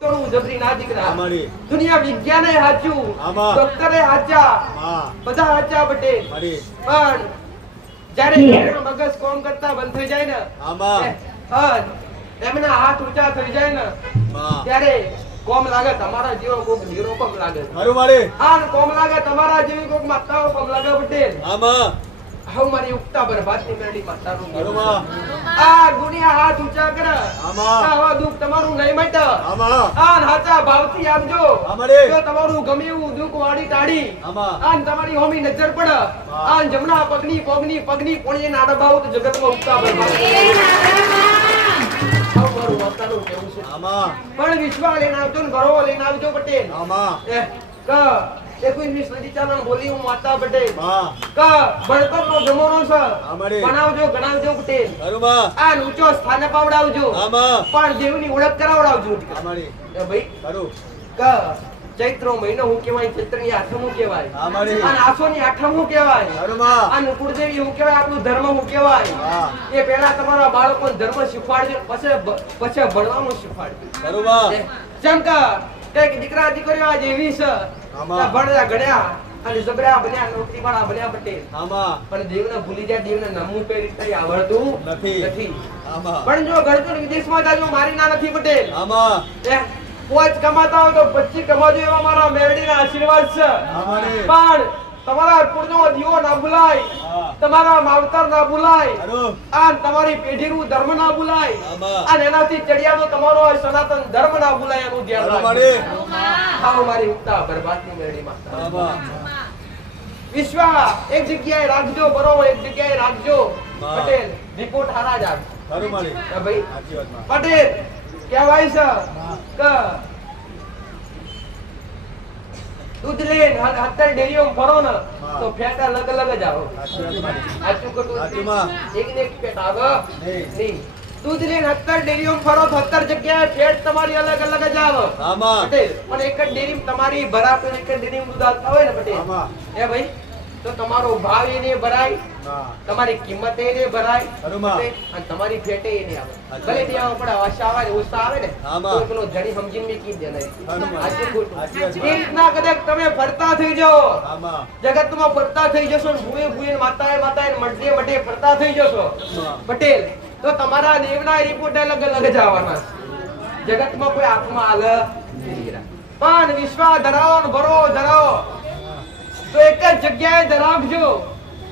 જબરી ના દીકરા દુનિયા વિજ્ઞાન એ હાચું ડોક્ટર એ હાચા બધા હાચા બટે પણ જ્યારે મગજ કોમ કરતા બંધ થઈ જાય ને એમના હાથ ઊંચા થઈ જાય ને ત્યારે કોમ લાગે તમારા જેવો કોક હીરો કોમ લાગે કોમ લાગે તમારા જેવી કોક માતાઓ કોમ લાગે બટે મારી ઉક્તા બરબાદની મેળી માતાનું આ ગુણિયા હાથ ઊંચા કરે આવા દુઃખ તમારું નહીં મટે આન હાચા ભાવથી આપજો જો તમારું ગમે એવું દુઃખ વાડી ટાળી આન તમારી હોમી નજર પડે આન જમણા પગની પગની પોણીએ ના ડબાવ તો જગતમાં ઉક્તા બરબાદ મારું વાતાનું કેવું છે પણ વિશ્વા લઈને આવજો ને ઘરો લઈને આવજો પટેલ એકવીસ નદી ચાલણ બોલી હું માતા પટેલ ભણતર નો જમાનો છે બનાવજો ગણાવજો પટેલ આ ઊંચો સ્થાને પાવડાવજો પણ દેવની ઓળખ કરાવડાવજો ભાઈ ચૈત્રો મહિનો હું કેવાય ચૈત્રની આઠમ હું કેવાય અને આસોની આઠમ હું કેવાય અને કુળદેવી હું કેવાય આપણું ધર્મ હું કેવાય એ પહેલા તમારા બાળકોને ધર્મ શીખવાડજો પછી ભણવાનું શીખવાડજો જેમ કે કઈક દીકરા દીકરીઓ આજ એવી છે ભણ્યા ગણ્યા અને જબરા બન્યા નોકરી વાળા બન્યા પટેલ પણ દેવને ભૂલી જાય દેવને નામું કઈ રીતે આવડતું નથી પણ જો ગણજો વિદેશમાં જાજો મારી ના નથી પટેલ પોચ કમાતા હોય તો 25 કમાજો એવા મારા મેરડીના આશીર્વાદ છે પણ તમારા પૂર્ણો દીવો ના ભૂલાય તમારા માવતર ના ભૂલાય આ તમારી પેઢીનું ધર્મ ના ભૂલાય અને એનાથી ચડિયાનો તમારો સનાતન ધર્મ ના ભૂલાય એનું ધ્યાન રાખજો આવો મારી ઉક્તા બરબાદની મેરડીમાં વિશ્વા એક જગ્યાએ રાખજો બરોબર એક જગ્યાએ રાખજો પટેલ રિપોર્ટ હારા જ આપજો ભાઈ પટેલ કહેવાય છે કે દૂધ લઈને 17 ડેરીઓ ફરો ને તો ફેટ અલગ અલગ જ આવો સાચું કટું એક ને એક ફેટ આવે નહીં દૂધ લઈને 17 ડેરીઓ ફરો તો 17 જગ્યાએ ફેટ તમારી અલગ અલગ જ આવે પટેલ પણ એક જ ડેરી તમારી ભરાતો એક જ ડેરી દૂધ આવતા હોય ને પટેલ એ ભાઈ તો તમારો ભાવ એને ભરાય તમારી કિંમત એને ભરાય અને તમારી ફેટે એને આવે ભલે ને આવે પણ આશા આવે ઓછા આવે ને તો પેલો જડી સમજીને મે કી દેનાય આજે ખોટું એ રીતના કદાચ તમે ફરતા થઈ જાઓ જગતમાં ફરતા થઈ જશો ને ભૂએ ભૂએ માતાએ મઢે મઢે ફરતા થઈ જશો પટેલ તો તમારા દેવના રિપોર્ટ અલગ અલગ જ આવવાના છે જગતમાં કોઈ આત્મા આલે પણ વિશ્વાસ ધરાવો ને ભરો ધરાવો તો એક જ જગ્યાએ ધરાવજો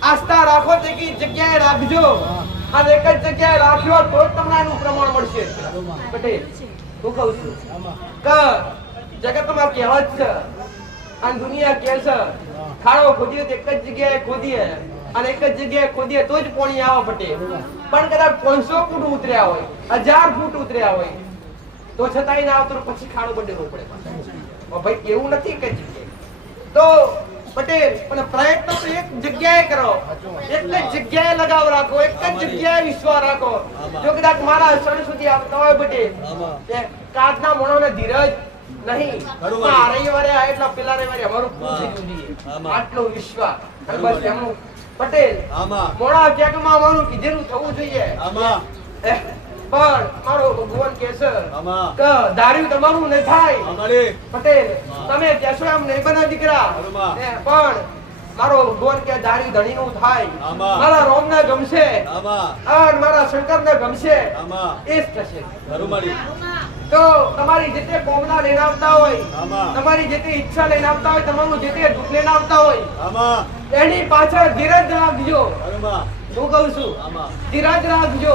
આસ્થા રાખો તે કી જગ્યાએ રાખજો અને એક જ જગ્યાએ રાખ્યો તો જ તમને એનું પ્રમાણ મળશે પટેલ હું કહું છું કે જગતમાં કહેવત છે અને દુનિયા કહે છે ખાડો ખોદીએ તો એક જ જગ્યાએ ખોદીએ અને એક જ જગ્યાએ ખોદીએ તો જ પાણી આવે પટેલ પણ કદાચ 500 ફૂટ ઉતર્યા હોય 1000 ફૂટ ઉતર્યા હોય તો છતાંય ના આવતો પછી ખાડો બંધેરો પડે ભાઈ એવું નથી કે તો પટેલ પણ પ્રયત્ન તો એક જગ્યાએ કરો એક જ જગ્યાએ લગાવ રાખો એક જ જગ્યાએ વિશ્વાસ રાખો જો કદાચ મારા શરણ સુધી આવતા હોય પટેલ કે કાચના મોણોને ધીરજ નહીં આ રવિવારે આ એટલા પેલા રવિવારે અમારું પૂરું થઈ ગયું આટલો વિશ્વાસ અને બસ એમનું પટેલ મોણા ક્યાંકમાં અમારું કીધેલું થવું જોઈએ પણ મારો ભગવાન કે છે કે ધાર્યું તમારું ન થાય પટેલ તમે કહેશો એમ નહીં બને દીકરા પણ મારો ભગવાન કે ધાર્યું ધણીનું થાય મારા રોમને ગમશે અને મારા શંકરને ગમશે એ જ થશે તો તમારી જેતે કોમના લઈને આવતા હોય તમારી જેતે ઈચ્છા લઈને આવતા હોય તમારું જેતે દુઃખ લઈને આવતા હોય એની પાછળ ધીરજ રાખજો હું કહું છું ધીરજ રાખજો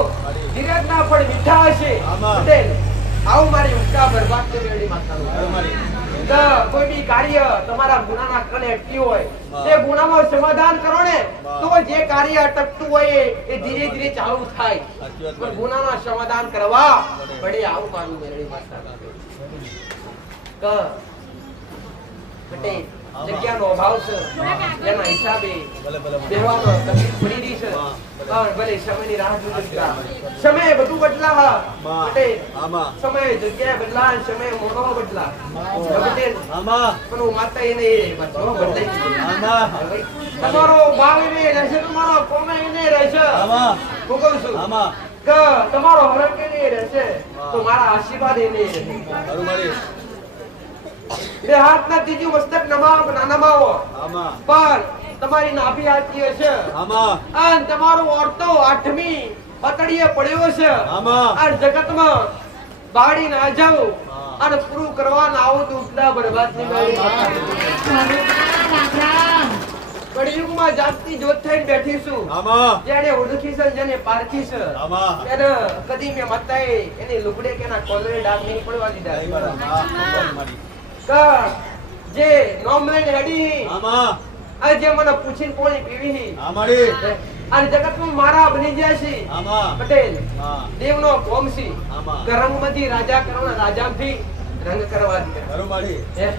ધીરજ ના ફળ મીઠા હશે પટેલ આવું મારી ઉક્કા બરબાદ કરી માતાનું કોઈ બી કાર્ય તમારા ગુનાના કણે અટક્યું હોય તે ગુનામાં સમાધાન કરો ને તો જે કાર્ય અટકતું હોય એ ધીરે ધીરે ચાલુ થાય પણ ગુનાના સમાધાન કરવા પડે આવું મારું મેરડી માતા પટેલ જગ્યાનો અભાવ છે એના હિસાબે દેવાનો તકલીફ પડી રહી છે ભલે સમયની રાહ જોઈ સમય બધું બદલા પટેલ સમય જગ્યા બદલા સમય મોટો બદલા પટેલ પણ હું માતા એને બધો બદલાઈ તમારો ભાવ એને રહેશે તમારો કોમે એને રહેશે હું કહું છું કે તમારો હરણ કે નહીં રહેશે તો મારા આશીર્વાદ એ નહીં રહે. ખરું મારી. બે હાથના ત્રીજું મસ્તક નમાવો. આમાં. પણ તમારી નાભી હાથી હશે. આમાં. અને તમારો ઓરતો આઠમી પતડીએ પડ્યો છે. આમાં. આ જગતમાં બાળી ના જાઓ હા. અને પૂરું કરવા ના આવો તો ઉપડા બરબાદ ની કળિયુગમાં જાતની જોત થઈને બેઠી છું. આમાં. જેને ઓળખી છે જેને પારખી છે આમાં. એને કદી મેં મતાએ એની લુગડે કે ના કોલરે ડાઘ નહીં પડવા દીધા. હા, ખરું મારી. કે જે નોમ લઈને હેડી આમાં. આ જે મને પૂછીને પોણી પીવી હા મારી. અને જગતમાં મારા બની ગયા છે. આમાં. પટેલ હા. દેવનો કોમ છે. આમાં. કે રંગમતી રાજા કરવાના રાજાથી રંગ કરવા દીધા. ખરું મારી. હે?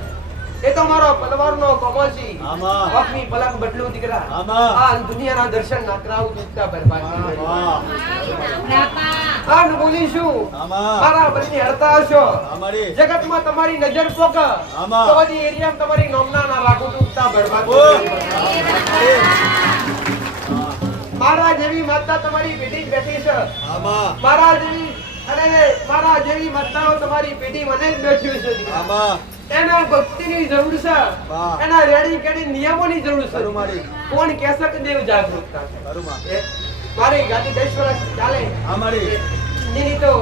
એ તો મારો પલવારનો કોમો છે. આમાં. વખની પલક બદલું દીકરા. આમાં. આ દુનિયાના દર્શન ના કરાવું દુખતા બરબાદ નહીં કરી. હા. આન બોલીશું આમાં. મારા બની હરતા હશો. હા મારી. જગતમાં તમારી નજર પોક આમાં. તો બધી એરિયામાં તમારી નોમના ના રાખું દુખતા બરબાદ ઓ. નહીં કરી. હા. મારા જેવી માતા તમારી પેઢી બેઠી છે. આમાં. મારા જેવી માતાઓ તમારી પેઢી મને જ બેઠી છે દીકરા. આમાં. એના ભક્તિની જરૂર છે. વાહ. એના રેડી કેડી નિયમોની જરૂર છે. ખરું મારી. કોણ કહેશે કે દેવ જાગૃતતા છે? ખરું માં. એ મારી ગાદી 10 વર્ષ ચાલે હા મારી. નીની તો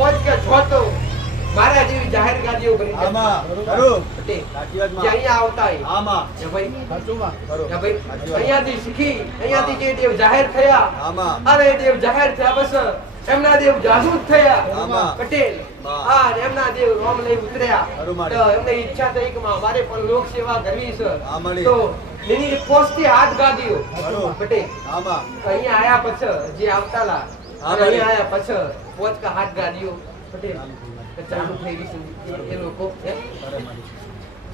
5 કે 6 તો મારા જેવી જાહેર ગાદીઓ કરી છે. આમાં. ખરું. તે સાચી વાત જે માં. અહીંયા આવતા હોય આમાં. કે ભાઈ સાચું માં. ખરું. કે ભાઈ સાચી વાત. અહીંયાથી શીખી અહીંયાથી જે દેવ જાહેર થયા આમાં. અરે દેવ જાહેર થયા બસ એમના દેવ જાગૃત થયા. આમાં. પટેલ વાહ. હા ને એમના દેવ રોમ લઈ ઉતર્યા. ખરું મારી. તો એમને ઈચ્છા થઈ કે મારે પણ લોક સેવા કરવી છે. હા મારી. તો એની પોસ્ટથી હાથ ગાદીઓ ખરું. પટેલ આમાં. અહીંયા આયા પછી જે આવતાલા હા અને મારી. અહીંયા આયા પછી પોચ કા હાથ ગાદીઓ પટેલ કે ચાલુ થઈ ગઈ છે. એ લોકો હે? ખરું મારી.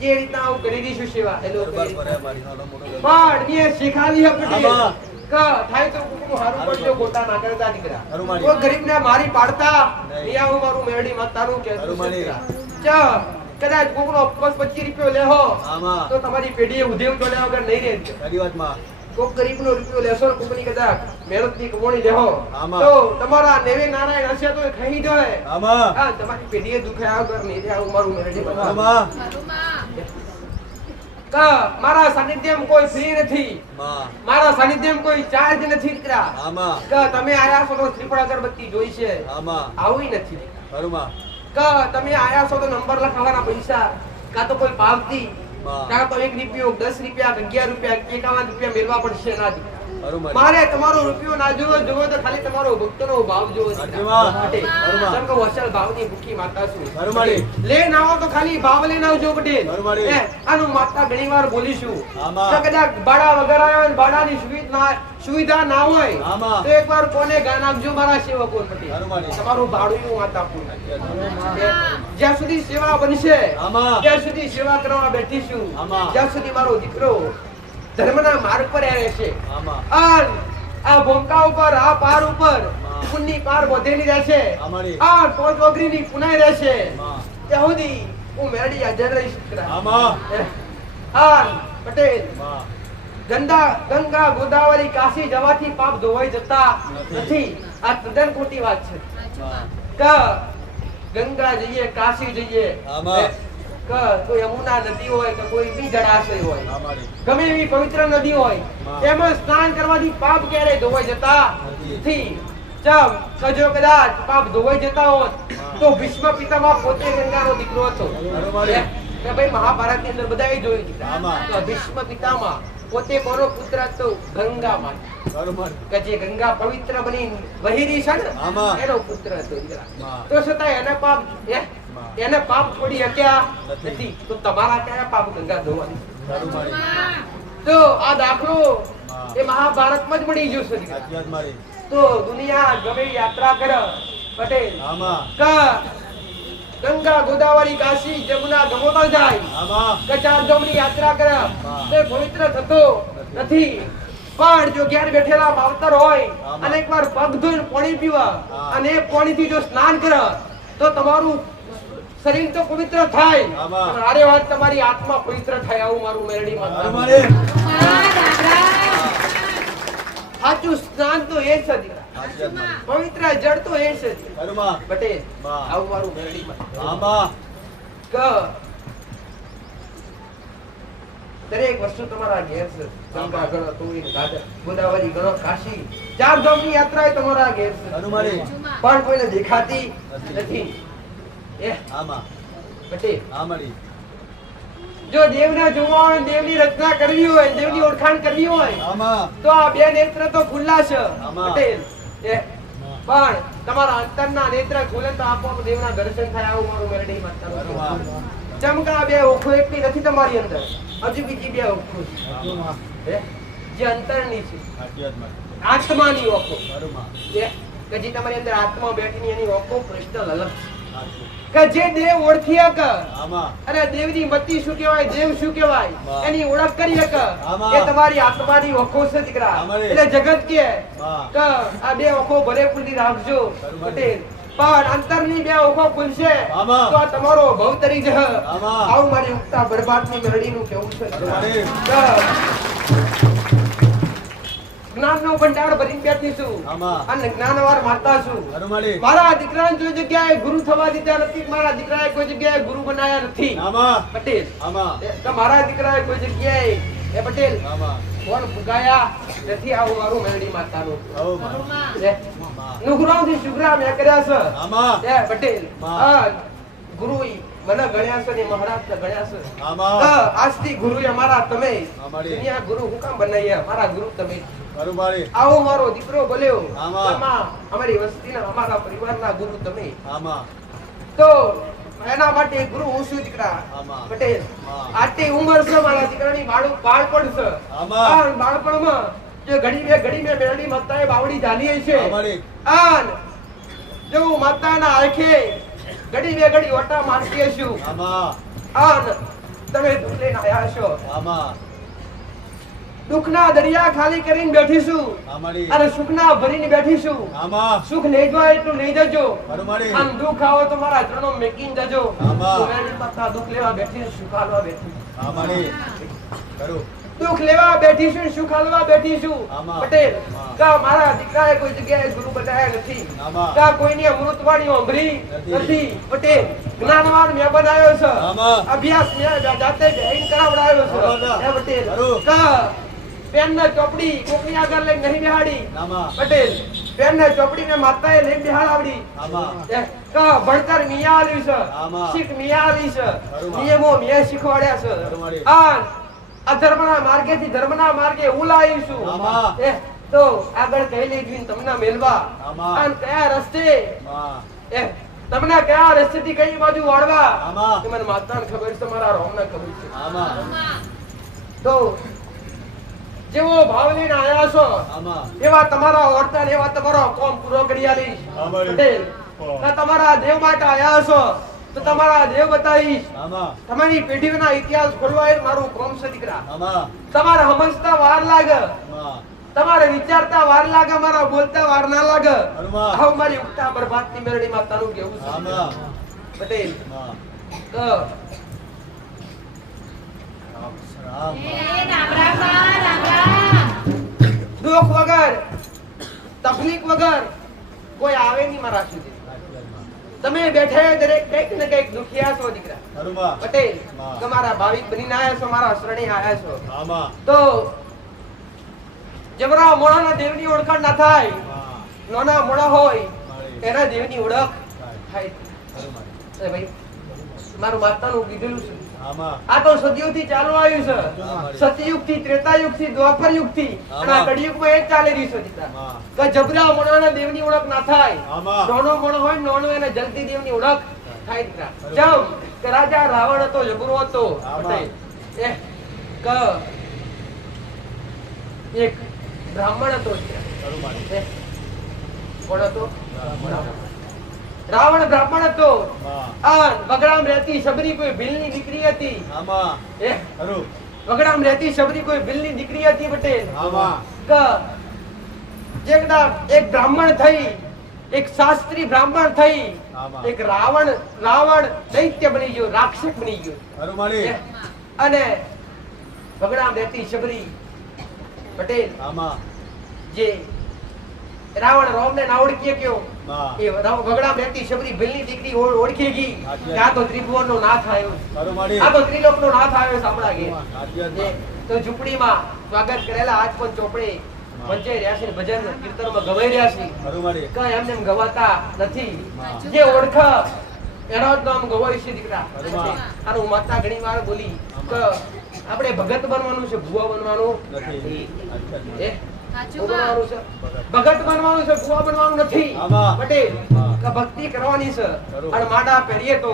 જે રીતના હું કરી દઈશું સેવા એ લોકો બરાબર કરે મારી. નાનો મોટો કરે. પણ એ શીખાવી હે પટેલ આમાં. કે થાય તો કુકુ હારું પડજો ગોતા ના કરતા દીકરા. ખરું મારી. કોઈ ગરીબને મારી પાડતા નહીં. અહીંયા હું મારું મેરડી માતાનું કે ખરું મારી. ચા કદાચ કોકનો 25 રૂપિયો લેહો આમાં. તો તમારી પેઢીએ ઉધેવ ચોલ્યા વગર નહીં રહે. ખરી વાત માં. કોક ગરીબનો રૂપિયો લેશો ને કોકની કદાચ મહેનતની કમાણી લેહો આમાં. તો તમારા નેવે નાણાં હશે તો એ ખાઈ જાય. આમાં. હા તમારી પેઢીએ દુખાયા વગર નહીં રહે. હું મારું મેરડી માતા આમાં. મારા સાનિધ્યમાં કોઈ ફ્રી નથી. માં. મારા સાનિધ્યમાં કોઈ ચાર્જ નથી દીકરા. આમાં. કે તમે આયા છો તો શ્રીફળ અગરબત્તી જોઈ છે આમાં. આવું નથી. ખરું માં. કે તમે આયા છો તો નંબર લખાવવાના પૈસા કાં તો કોઈ પાવતી માં. કાં તો 1 રૂપિયો 10 રૂપિયા 11 રૂપિયા 51 રૂપિયા મેળવા પડશે ના દીકરા. ખરું મારી. મારે તમારો રૂપિયો ના જોવો જોવો તો ખાલી તમારો ભક્તનો ભાવ જોવો દીકરા. સાચી વાત. પટેલ. બરોબર. જેમ કે વસલ ભાવની ભૂખી માતા છું. બરોબર. લઈને આવો તો ખાલી ભાવ લઈને આવજો પટેલ. બરોબર. હે, આનું માતા ઘણીવાર બોલીશું. આમાં. તો કદાચ બાડા વગર આવ્યો ને બાડાની સુવિધા ના હોય આમાં. તો એકવાર કોને ગાન આપજો મારા સેવકો પટેલ. બરોબર. તમારું ભાડું હું માતા આપું. જ્યાં સુધી સેવા બનશે આમાં. ત્યાં સુધી સેવા કરવા બેઠીશું. આમાં. જ્યાં સુધી મારો દીકરો ધર્મના માર્ગ પર રહેશે. આમાં. આ ભોંકા ઉપર આ પાર ઉપર પુનની પાર વધેલી રહેશે. અમારી. આ પોચ ઓગરીની પુનાઈ રહેશે. માં. ત્યાં સુધી હું મેરડી હાજર રહીશ દીકરા. આમાં. પટેલ માં. ગંગા ગોદાવરી કાશી જવાથી પાપ ધોવાઈ જતા નથી. આ તદ્દન ખોટી વાત છે. માં. કે ગંગા જઈએ કાશી જઈએ આમાં. કે કોઈ યમુના નદી હોય કે કોઈ બી જળાશય હોય અમારી. ગમે એવી પવિત્ર નદી હોય હા. એમાં સ્નાન કરવાથી પાપ ક્યારેય ધોવાઈ જતા નથી. નથી. ચમ કજો કદાચ પાપ ધોવાઈ જતા હોત તો ભીષ્મ પિતામહ પોતે ગંગાનો દીકરો હતો. બરોબર. કે ભાઈ મહાભારતની અંદર બધાએ જોયું દીકરા. આમાં. તો ભીષ્મ પિતામહ પોતે કોનો પુત્ર હતો? ગંગા માતા. બરોબર. કે જે ગંગા પવિત્ર બની વહેરી છે ને આમાં. એનો પુત્ર હતો દીકરા. માં. તો છતાં એને પાપ એને પાપ છોડી શક્યા નથી. તો તમારા કયા પાપ ગંગા ધોવાની? બરોબર. તો આ દાખલો હા. એ મહાભારતમાં જ મળી ગયો છે દીકરા. સાચી વાત મારી. તો દુનિયા ગમે યાત્રા કરે પટેલ આમાં. કે ગંગા ગોદાવરી કાશી જમુના ગમોતા જાય આમાં. કે ચાર ધામની યાત્રા કરે તે પવિત્ર થતો નથી. પણ જો ઘેર બેઠેલા માવતર હોય આમાં. અને એકવાર પગ ધોઈને પાણી પીવા હા. અને એ પાણીથી જો સ્નાન કરે તો તમારું શરીર તો પવિત્ર થાય આમાં. પણ આરે વાત તમારી આત્મા પવિત્ર થાય. આવું મારું મેરડી માતા. બરોબર. સાચું સ્નાન તો એ જ છે દીકરા. સાચી વાત મારી. પવિત્ર જળ તો એ છે ખરું માં. પટેલ બા. આવું મારું મેરડીમાં હા માં. ક દરેક વસ્તુ તમારા ઘેર છે ગંગા ગણો તુરી ગાજર ગોદાવરી ગણો કાશી ચાર ધામની યાત્રા એ તમારા ઘેર છે ખરું મારી. પણ કોઈને દેખાતી નથી એ હા માં. પટેલ હા મારી. જો દેવને જોવા હોય દેવની રચના કરવી હોય દેવની ઓળખાણ કરવી હોય હા માં. તો આ બે નેત્ર તો ખુલ્લા છે આમાં. પટેલ એ પણ તમારા અંતરના નેત્ર ખુલે તો આપોઆપ દેવના દર્શન થાય આવું મારું મેરડી માતાનું ખરું માં. ચમકા બે ઓખો એકની નથી તમારી અંદર હજુ બીજી બે ઓખો છે. હા માં. હે? જે અંતરની છે સાચી વાત મારી. આત્માની ઓખો ખરું માં. છે કે જે તમારી અંદર આત્મા બેઠીની એની ઓખો ક્રિસ્ટલ અલગ સાચું. છે કે જે દેવ ઓળખી હક હા માં. અને દેવની મતિ શું કહેવાય દેવ શું કહેવાય વાહ. એની ઓળખ કરી હક આમાં. એ તમારી આત્માની ઓખો છે દીકરા અમારે. એટલે જગત કે વાહ. કે આ બે ઓખો ભલે ખુલ્લી રાખજો બરોબર. પટેલ પણ અંતરની બે ઓખો ખુલશે આમાં. તો આ તમારો ભવતરી જ આમાં. આવું મારી ઉગતા બરબાદની મેરડીનું કેવું છે મારી. જ્ઞાનનો ભંડાર ભરીને બેઠી છું આમાં. અને જ્ઞાનવાર માતા છું ખરું મારી. મારા દીકરાને કોઈ જગ્યાએ ગુરુ થવા દીધા નથી મારા દીકરાએ કોઈ જગ્યાએ ગુરુ બનાયા નથી આમાં. પટેલ આમાં. કે મારા દીકરાએ કોઈ જગ્યાએ એ પટેલ આમાં. કોણ ફુગાયા નથી આવું મારું મેરડી માતાનું હઉ માં. એ નુગરામથી શુગ્રામ એ કર્યા છે આમાં. એ પટેલ માં. હા ગુરુ મને ગણ્યા છે ને મહારાજને ગણ્યા છે આમાં. હા, આજથી ગુરુ અમારા તમે અમારી. દુનિયા ગુરુ હું કામ બનાવ્યા મારા ગુરુ તમે ખરું મારી. આવો મારો દીકરો બોલ્યો આમાં. આમાં અમારી વસ્તીના અમારા પરિવારના ગુરુ તમે આમાં. તો એના માટે ગુરુ હું છું દીકરા આમાં. પટેલ હા. આટલી ઉંમર છે મારા દીકરાની બાળપણ છે આમાં. આ બાળપણમાં જે ઘડી મેં મેરડી માતાએ બાવડી ઝાલી છે અમારી. આન જો માતાના આંખે ઘડી ઓટા મારતી હશું આમાં. આન તમે દુઃખ લઈને આયા છો આમાં. દુઃખના દરિયા ખાલી કરીને બેઠીશું અમારી. અને સુખના ભરીને બેઠીશું આમાં. સુખ લઈ જાય એટલું લઈ જજો ખરું મારી. આમ દુઃખ આવો તો મારા ચરણો મેકીને જજો આમાં. તો મેરડી માતા દુઃખ લેવા બેઠી છે, સુખ આલવા બેઠી છે. અમારી. ખરું. દુઃખ લેવા બેઠીશું સુખ આલવા બેઠીશું આમાં. પટેલ હા. કા મારા દીકરાએ કોઈ જગ્યાએ ગુરુ બનાયા નથી આમાં. કા કોઈની અમૃતવાણી સાંભળી નથી. નથી પટેલ જ્ઞાનવાન મેં બનાવ્યો છે આમાં. અભ્યાસ મેં જાતે બેહીને કરાવડાવ્યો બરાબર. છે એ પટેલ ખરું. કા પેનને ચોપડી કોકની આગળ લઈને નહીં બેહાડી આમાં. પટેલ પેનને ચોપડીને માતાએ લઈને બેહાડાવડી આમાં. એ કા ભણતર મિયા આલ્યું છે આમાં. શીખ મિયા આલી છે બરોબર. નિયમો મેં શીખવાડ્યા છે બરોબર. આ અધર્મના માર્ગેથી ધર્મના માર્ગે હું લાવી છું આમાં. એ તો આગળ કઈ લઈ જઈને તમને મેલવા આમાં. અને કયા રસ્તે આમાં. એ તમને કયા રસ્તેથી કઈ બાજુ વાળવા આમાં. એ મને માતાને ખબર છે મારા રોમને ખબર છે આમાં. તો જેવો ભાવ લઈને આયા છો આમાં. એવા તમારા વર્તન એવા તમારો કોમ પૂરો કરી આલીશ આભારી. પટેલ કે તમારા દેવ માટે આયા છો તો તમારા દેવ બતાવીશ આમાં. તમારી પેઢીના ઇતિહાસ ખોલવા એ મારું કોમ છે દીકરા આમાં. તમારે સમજતા વાર લાગે આમાં. તમારે વિચારતા વાર લાગે મારા બોલતા વાર ના લાગે હનુમાન. આવું મારી ઉગતા બરબાદની મેરડી માતાનું કેવું છે આમાં. પટેલ આમાં. તો રામ. દુઃખ વગર તકલીફ વગર કોઈ આવે નહીં મારા સુધી તમે બેઠે દરેક કંઈક ને કંઈક દુખિયા છો દીકરા હનુમાન. પટેલ હા. તમારા ભાવિક બનીને આયા છો મારા શરણે આયા છો આમાં. તો જબરા મોણાના દેવની ઓળખાણ ના થાય આમાં. નાના મોણા હોય મારી. એના દેવની ઓળખ થાય. થાય હનુમાન. એ ભાઈ મારું માતાનું કીધેલું છે આમાં. આ તો સદીઓથી ચાલુ આવ્યું છે હા. સતયુગ થી ત્રેતાયુગ થી દ્વાપર યુગ થી અને આ કળિયુગમાં એ જ ચાલી રહ્યું છે દીકરા આમાં. કે જબરા મોણાના દેવની ઓળખ ના થાય આમાં. નાનો મોણો હોય નાનો એને જલ્દી દેવની ઓળખ થાય દીકરા ચમ કે રાજા રાવણ હતો જબરો હતો આમાં. પટેલ. એ ક એક બ્રાહ્મણ હતો દીકરા. હનુમાન. એ કોણ હતો રાવણ બ્રાહ્મણ હતો આમાં. આ વગડામ રહેતી શબરી કોઈ ભીલની દીકરી હતી આમાં. એ ખરું. વગડામ રહેતી શબરી કોઈ ભીલની દીકરી હતી પટેલ આમાં. કે જેકડા એક બ્રાહ્મણ થઈ એક શાસ્ત્રી બ્રાહ્મણ થઈ આમાં. એક રાવણ દૈત્ય બની ગયો રાક્ષસ બની ગયો હનુમાની. એ, અને વગડામ રહેતી શબરી પટેલ આમાં. જે રાવણ રોમને ના ઓળખીએ કયો માં એ વગડા બેઠી શબરી ભીલની દીકરી ઓળખી ગઈ કે આ તો ત્રિભુવનનો નાથ આવ્યો ખરું માડી આ તો ત્રિલોકનો નાથ આવ્યો સાંભળા કે સાચી વાત માં તો ઝૂંપડીમાં સ્વાગત કરેલા આજ પણ ચોપડે વંચાઈ રહ્યા છે ને ભજન કીર્તનમાં ગવાઈ રહ્યા છે ખરું માડી કઈ એમને એમ ગવાતા નથી જે ઓળખ એનો જ નામ ગવાય છે દીકરા અને હું માતા ઘણી વાર બોલી કે આપણે ભગત બનવાનું છે ભુવા બનવાનું નથી અચ્છા એ શું બનવાનું છે ભગત બનવાનું છે ભુવા બનવાનું નથી આમાં. પટેલ હા. કે ભક્તિ કરવાની છે ખરું. અને માડા પહેરીએ તો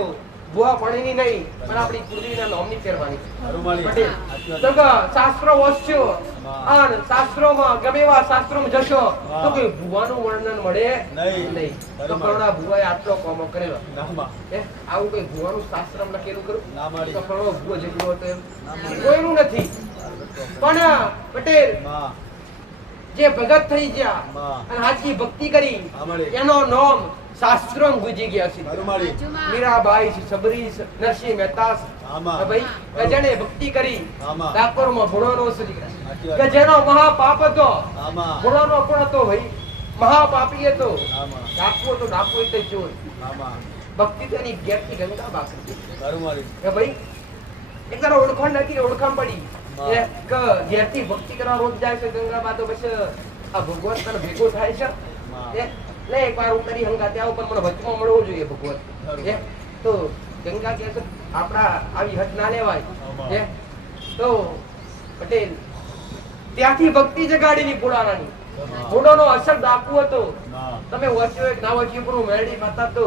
ભુવા પણેની નહીં પણ આપણી કુળદેવીના નામની પહેરવાની છે ખરું માડી પટેલ સાચી વાત. તો કે શાસ્ત્રો વાંચશો હા. અને શાસ્ત્રોમાં ગમે એવા શાસ્ત્રોમાં જશો હા. તો કોઈ ભુવાનું વર્ણન મળે નહીં. નહીં તો બરાબર. કરુણા ભુવાએ આટલો કોમો કરેલો ના માં હે? આવું કોઈ ભુવાનું શાસ્ત્રમાં લખેલું કરું ના માડી તો કરુણો ભુવો જેટલો હતો એમ ના માડી. કોઈનું નથી પણ પટેલ માં જે ભગત થઈ ગયા માં અને હાચી ભક્તિ કરી હા માડી એનો નામ શાસ્ત્રોમાં ગુજી ગયા છે ખરું માડી મીરાબાઈ છે, સબરી છે, નરસિંહ મહેતા છે. આમાં કે ભાઈ કે જેણે ભક્તિ કરી આમાં ડાકોરમાં ભોળોનો છે દીકરા. સાચી વાત. કે જેનો મહાપાપ હતો આમાં ભોળોનો કોણ હતો ભાઈ મહાપાપી હતો આમાં ડાકુ હતો ડાકુ એટલે ચોર આમાં ભક્તિ તો એની ઘેરથી ગંગા બાકરી ખરું માડી કે ભાઈ એક તારો ઓળખાણ નથી ઓળખાણ પડી હા. એ કે ઘેરથી ભક્તિ કરવા રોજ જાય છે ગંગાબા તો પછી આ ભગવાન તને ભેગો થાય છે માં એ લે એકવાર હું તારી હંગા ત્યાં ઉપર મને વચમાં મળવો જોઈએ ભગવાન ખરું. એ તો ગંગા કહે છે આપણા આવી હટ ના લેવાય આમાં. એ તો પટેલ ત્યાંથી ભક્તિ જગાડીની પુરાણાની આમાં. ઘોડોનો અસર ડાકુ હતો માં તમે વાંચ્યો એક ના વાંચ્યું પણ હું મેળવી માતા તો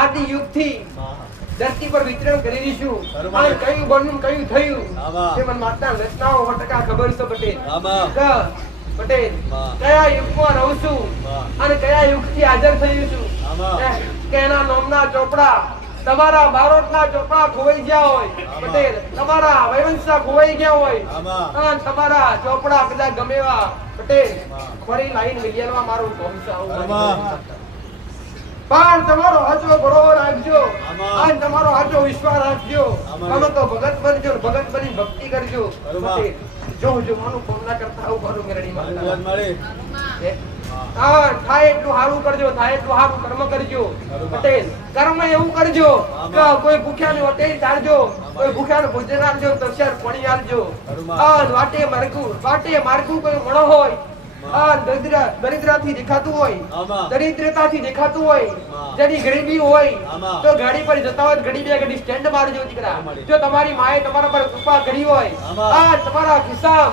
આદિ યુગથી માં ધરતી પર વિતરણ કરી દઈશું બરાબર. અને કયું બન્યું કયું થયું આમાં. તે મને માતા રચનાઓ 100% ખબર છે પટેલ આમાં. કે પટેલ માં. કયા યુગમાં રહું છું માં. અને કયા યુગથી હાજર થયું છું આમાં. કે એના નામના ચોપડા તમારા બારોટના ચોપડા ખોવાઈ ગયા હોય આમાં. પટેલ તમારા વૈવંશા ખોવાઈ ગયા હોય આમાં. અને તમારા ચોપડા કદાચ ગમે એવા પટેલ માં. ખોરી લાઈન મિલિયનમાં મારું કોમ છે આવું આમાં. પણ તમારો હાચો બરોબર રાખજો આમાં. અને તમારો હાચો વિશ્વાસ રાખજો આમાં. તમે તો ભગત બનજો ભગત બની ભક્તિ કરજો બરોબર. પટેલ, જો માનું કોમ ના કરતા આવું મારું મેરડી સાચી વાત માં માડી હા થાય એટલું સારું કરજો થાય એટલું સારું કર્મ કરજો બરોબર. પટેલ કર્મ એવું કરજો આમાં. કે કોઈ ભૂખ્યાને હોટેલ ચાલજો કોઈ ભૂખ્યાને ભોજન આપજો તરસ્યાર પાણી આપજો બરોબર. અને વાટે માર્ગું કોઈ મળો હોય આ દરિદ્રતાથી દેખાતું હોય આમાં. દરિદ્રતાથી દેખાતું હોય આમાં. જેની ગરીબી હોય આમાં. તો ગાડી પર જતા હોય તો ગાડી બે ગાડી સ્ટેન્ડ મારજો દીકરા આમાં. જો તમારી માએ તમારા પર કૃપા કરી હોય આમાં. આ તમારા ખિસ્સામાં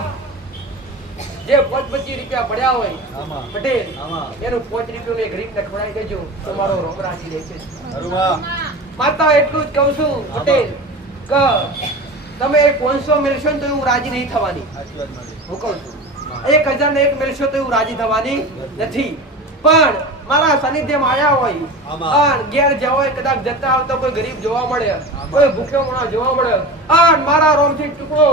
જે 25 રૂપિયા પડ્યા હોય આમાં. પટેલ આમાં. એનું 5 રૂપિયાનું એક ગરીબને ખવડાવી દેજો તમારો રોમ રાજી રહેશે ખરું માં માતા એટલું જ કહું છું પટેલ કે તમે 500 મેળશો ને તો હું રાજી નહીં થવાની સાચી વાત માડી હું કહું છું 1000 ને એક મેળશો તો હું રાજી થવાની નથી પણ મારા સાનિધ્યમાં આયા હોય આમાં. અને ઘેર જ્યાં હોય કદાચ જતા આવતા કોઈ ગરીબ જોવા મળે કોઈ ભૂખ્યો માણસ જોવા મળે અને મારા રોમથી ટુકડો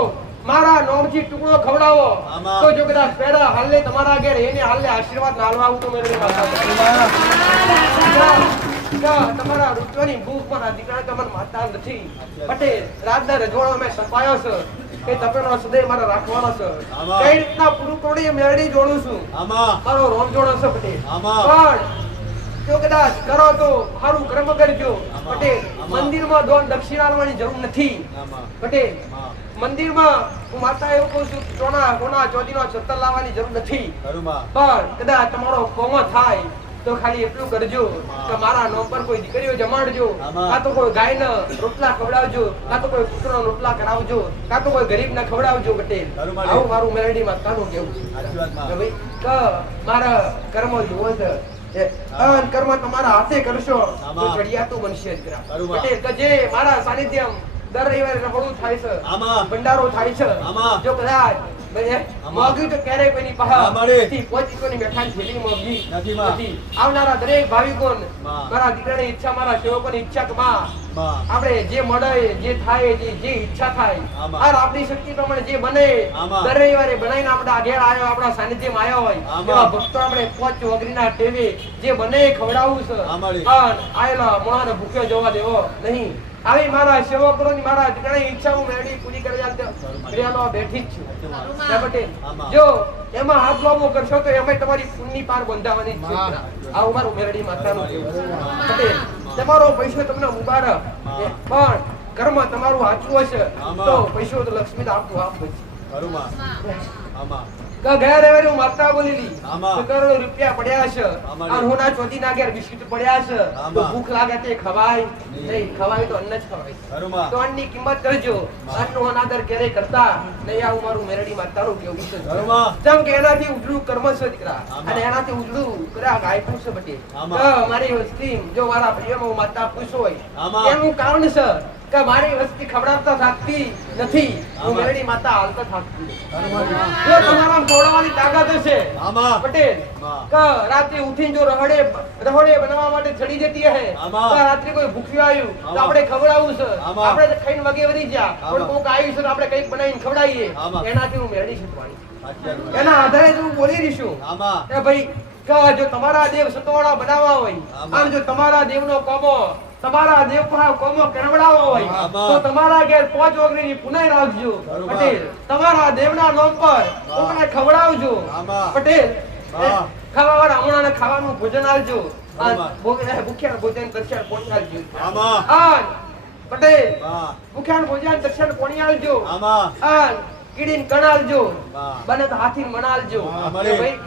મારા નોમથી ટુકડો ખવડાવો આમાં. તો જો કદાચ પેડા હાલે તમારા ઘેર એને હાલે આશીર્વાદ નાલવા આવું તો મેળવી તમારા રૂપિયાની ભૂખ મારા દીકરા તમને માતા નથી પટેલ રાતના રજવાડો મેં તપાયો છે કે તપેલો સદૈવ મારે રાખવાનો છે આમાં. કઈ રીતના પૂરું તોડી મેળવી જોડું છું આમાં મારો રોમ જોડો છે પટેલ આમાં. પણ જો કદાચ કરો તો સારું કર્મ કરજો આમાં. પટેલ આમાં. મંદિરમાં દોન દક્ષિણા આપવાની જરૂર નથી આમાં પટેલ માં મંદિરમાં હું માતા એવું કહું છું ચોના કોના ચોદીનો છત્તર લાવવાની જરૂર નથી ખરું માં પણ કદાચ તમારો કોમો થાય તો ખાલી એટલું કરજો કે મારા નામ પર કોઈ દીકરીઓ જમાડજો આમાં. કાં તો કોઈ ગાયને રોટલા ખવડાવજો કાં તો કોઈ કૂતરાનો રોટલા કરાવજો કાં તો કોઈ ગરીબને ખવડાવજો પટેલ ખરું માળી. આવું મારું મેલડી માતાનું કેવું છે સાચી વાત કે માં ભાઈ કે મારા કર્મ જુઓ છે એ અન કર્મ તમારા હાથે કરશો તો આમાં. ચડિયાતું બનશે દીકરા. ખરું માં. પટેલ કે જે મારા સાનિધ્યમ દર રવિવારે રખડું થાય છે આમાં. ભંડારો થાય છે આમાં. જો કદાચ આમાં. મોંઘી તો ક્યારેય કોઈની હા, પાસે મળી. નથી. 25 ની મીઠાઈની થેલી મોંઘી નથી માં. નથી. આવનારા દરેક ભાવિકોને માં. મારા દીકરાની ઈચ્છા મારા સેવકોની ઈચ્છા કે માં માં આપણે જે મળે જે થાય જે ઈચ્છા થાય આમાં. આ આપણી શક્તિ પ્રમાણે જે બને આમાં. દર રવિવારે બનાવીને આપણે આગળ આવ્યો આપણા સાનિધ્યમાં આવ્યો હોય આમાં. એવા ભક્તો આપણે 5 વગરીના ટેવે જે બને એ ખવડાવવું છે આમાં. અને આયેલા મોણાને ભૂખ્યો જવા દેવો નહીં આવી મારા સેવકોની મારા ઘણી ઈચ્છાઓ મેળી પૂરી કરી આલતો પ્રિયાનો બેઠી જ છું જય પટેલ જો એમાં હાથ લાંબો કરશો તો એમાં તમારી પુણ્યની પાર બંધાવાની જ છે આ મારું મેરડી માતાનું કહેવું છે પટેલ તમારો પૈસો તમને મુબારક પણ કર્મ તમારું સાચું હશે તો પૈસો તો લક્ષ્મી તો આપનું આપ છે ગયા રવિવારે હું માતા બોલેલી તો કરોડો રૂપિયા પડ્યા છે અને હોના ચોથી ના ઘેર બિસ્કિટ પડ્યા છે તો ભૂખ લાગે તે ખવાય નહીં ખવાય તો અન્ન જ ખવાય તો અન્નની કિંમત કરજો અન્નનો અનાદર ક્યારે કરતા નહીં આવું મારું મેરડી માતાનું કેવું છે જેમ કે એનાથી ઉજળું કર્મ છે દીકરા અને એનાથી ઉજળું કર્યા ગાયકું છે બટે મારી વસ્તી જો મારા પ્રિયમાં માતા પૂછો હોય એનું કારણ છે કે મારી વસ્તી ખવડાવતા થાકતી નથી હું મેરડી માતા હાલતા થાકતી જો તમારા ખવડાવવાની તાકાત હશે પટેલ કે રાત્રે ઉઠીને જો રહોડે બનાવવા માટે ચડી જતી હે તો રાત્રે કોઈ ભૂખ્યું આવ્યું તો આપણે ખવડાવવું છે આપણે ખાઈને વગે વળી ગયા પણ કોક આવ્યું છે તો આપણે કંઈક બનાવીને ખવડાવીએ એનાથી હું મેરડી શકવાની એના આધારે હું બોલી રહીશું કે ભાઈ કે જો તમારા દેવ સતવાળા બનાવવા હોય અને જો તમારા દેવનો કોમો તમારા દેવ પર કોમો કરવડાવો હોય તો તમારા ઘેર 5 ઓગણીની પુનાઈ રાખજો પટેલ તમારા દેવના નામ પર કોકને ખવડાવજો પટેલ ખાવાવાળા હમણાંને ખાવાનું ભોજન આલજો ભૂખ્યા ભોજન દર્શન પોણી આલજો પટેલ ભૂખ્યા ભોજન દર્શન પોણી આલજો કીડીન કણ આલજો બને તો હાથી મનાલજો ભાઈ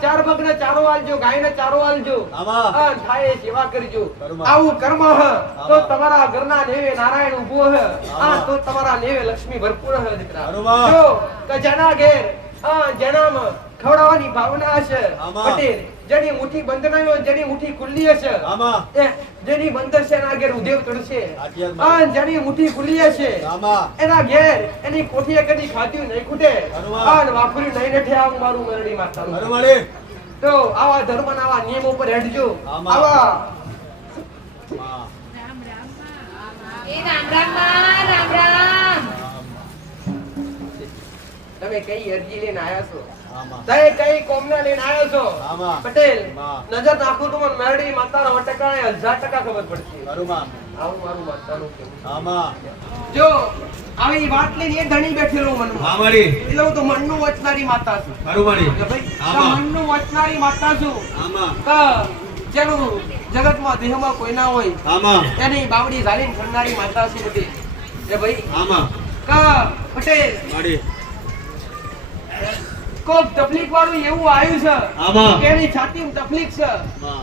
ચાર ભગને ચારો આલજો ગાયને ચારો આલજો થાય સેવા કરજો આવું કર્મ હ તો તમારા ઘરના નેવે નારાયણ ઉભો હ તો તમારા નેવે લક્ષ્મી ભરપૂર હ દીકરા જો કે જેના ઘેર જેનામાં ખવડાવવાની ભાવના હશે પટેલ જેની મુઠ્ઠી બંધ નહીં હોય જેની મુઠ્ઠી ખુલ્લી હશે જેની બંધ હશે એના ઘેર ઉદેવ ચડશે જેની મુઠ્ઠી ખુલ્લી હશે એના ઘેર એની કોઠીએ કદી ખાધ્યું નહીં ખૂટે અને વાપર્યું નહીં નથી આવું મારું મેરડી માતાનું તો આવા ધર્મ ના આવા નિયમો પર હેડજો આવા તમે કઈ અરજી લઈને આયા છો તય કઈ કોમના લઈને આવ્યો છો પટેલ નજર નાખું તો મને મેરડી માતાના વટકાણે 1000% ખબર પડશે આવું મારું માતાનું કેવું જો આવી વાત લઈને એ ધણી બેઠેલો મનમાં એટલે હું તો મનનું વચનારી માતા છું ભાઈ મનનું વચનારી માતા છું જેનું જગતમાં દેહમાં કોઈ ના હોય એની બાવડી ઝાલીને ફરનારી માતા છું બધી એ ભાઈ પટેલ કોક તકલીફ વાળું એવું આવ્યું છે કે એની છાતીમાં તકલીફ છે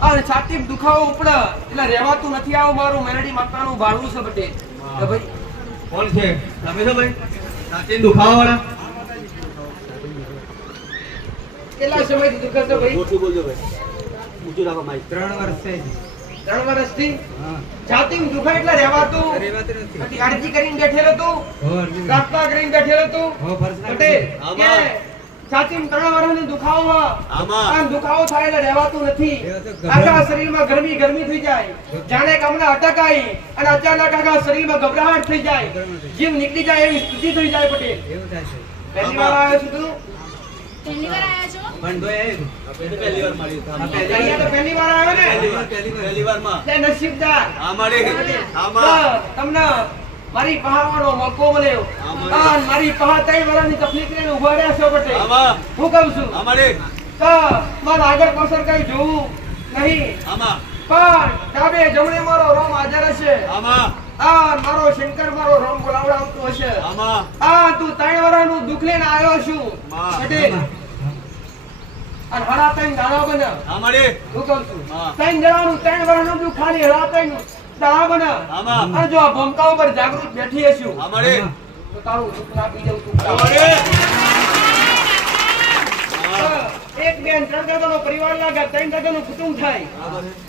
અને છાતીમાં દુખાવો ઉપડે એટલે રહેવાતું નથી આવું મારું મેરડી માતાનું ભાડું છે બટે કે ભાઈ કોણ છે તમે છો ભાઈ છાતીમાં દુખાવા વાળા કેટલા સમયથી દુખે છે ભાઈ મોટું બોલજો ભાઈ ઊંચું રાખો માઈક 3 વર્ષથી છાતીમાં દુખાય એટલે રહેવાતું નથી અરજી કરીને બેઠેલો તું પ્રાર્થના કરીને બેઠેલો તું બટે કે છાતીમાં 3 વર્ષનો દુખાવો અને દુખાવો થાય એટલે રહેવાતું નથી આખા શરીરમાં ગરમી થઈ જાય જાણે કે હમણાં અટક આવી અને અચાનક આખા શરીરમાં ગભરાહટ થઈ જાય જીવ નીકળી જાય એવી સ્થિતિ થઈ જાય પટેલ એવું થાય છે પહેલી વાર આવ્યો છું તું પહેલી વાર આયા છો બંધો આવ્યો પહેલી વાર મારી તો પહેલી વાર આવ્યો ને પહેલી વાર માં તે નસીબદાર તમને મારી પહાવાનો મોકો મળ્યો અને મારી પહા 3 વર્ષની તકલીફ લઈને ઉભા રહ્યા છો બટે હું કહું છું મને આગળ પાછળ કઈ જોવું નહીં પણ ડાબે જમણે મારો રોમ હાજર હશે મારો શંકર મારો રોમ બોલાવડાવતો હશે તું 3 વર્ષનું દુઃખ લઈને આવ્યો છું પટેલ અને હરા 3 દાણા બને હું કહું છું 3 દાણાનું 3 વર્ષનું દુઃખ ખાલી હરા 3 દાણા બને અને જો આ ભમકા ઉપર જાગૃત બેઠી હશું તો તારું દુઃખ ના પી જવું એક બેન 3 દાદાનો પરિવાર લાગે 3 દાદાનું કુટુંબ થાય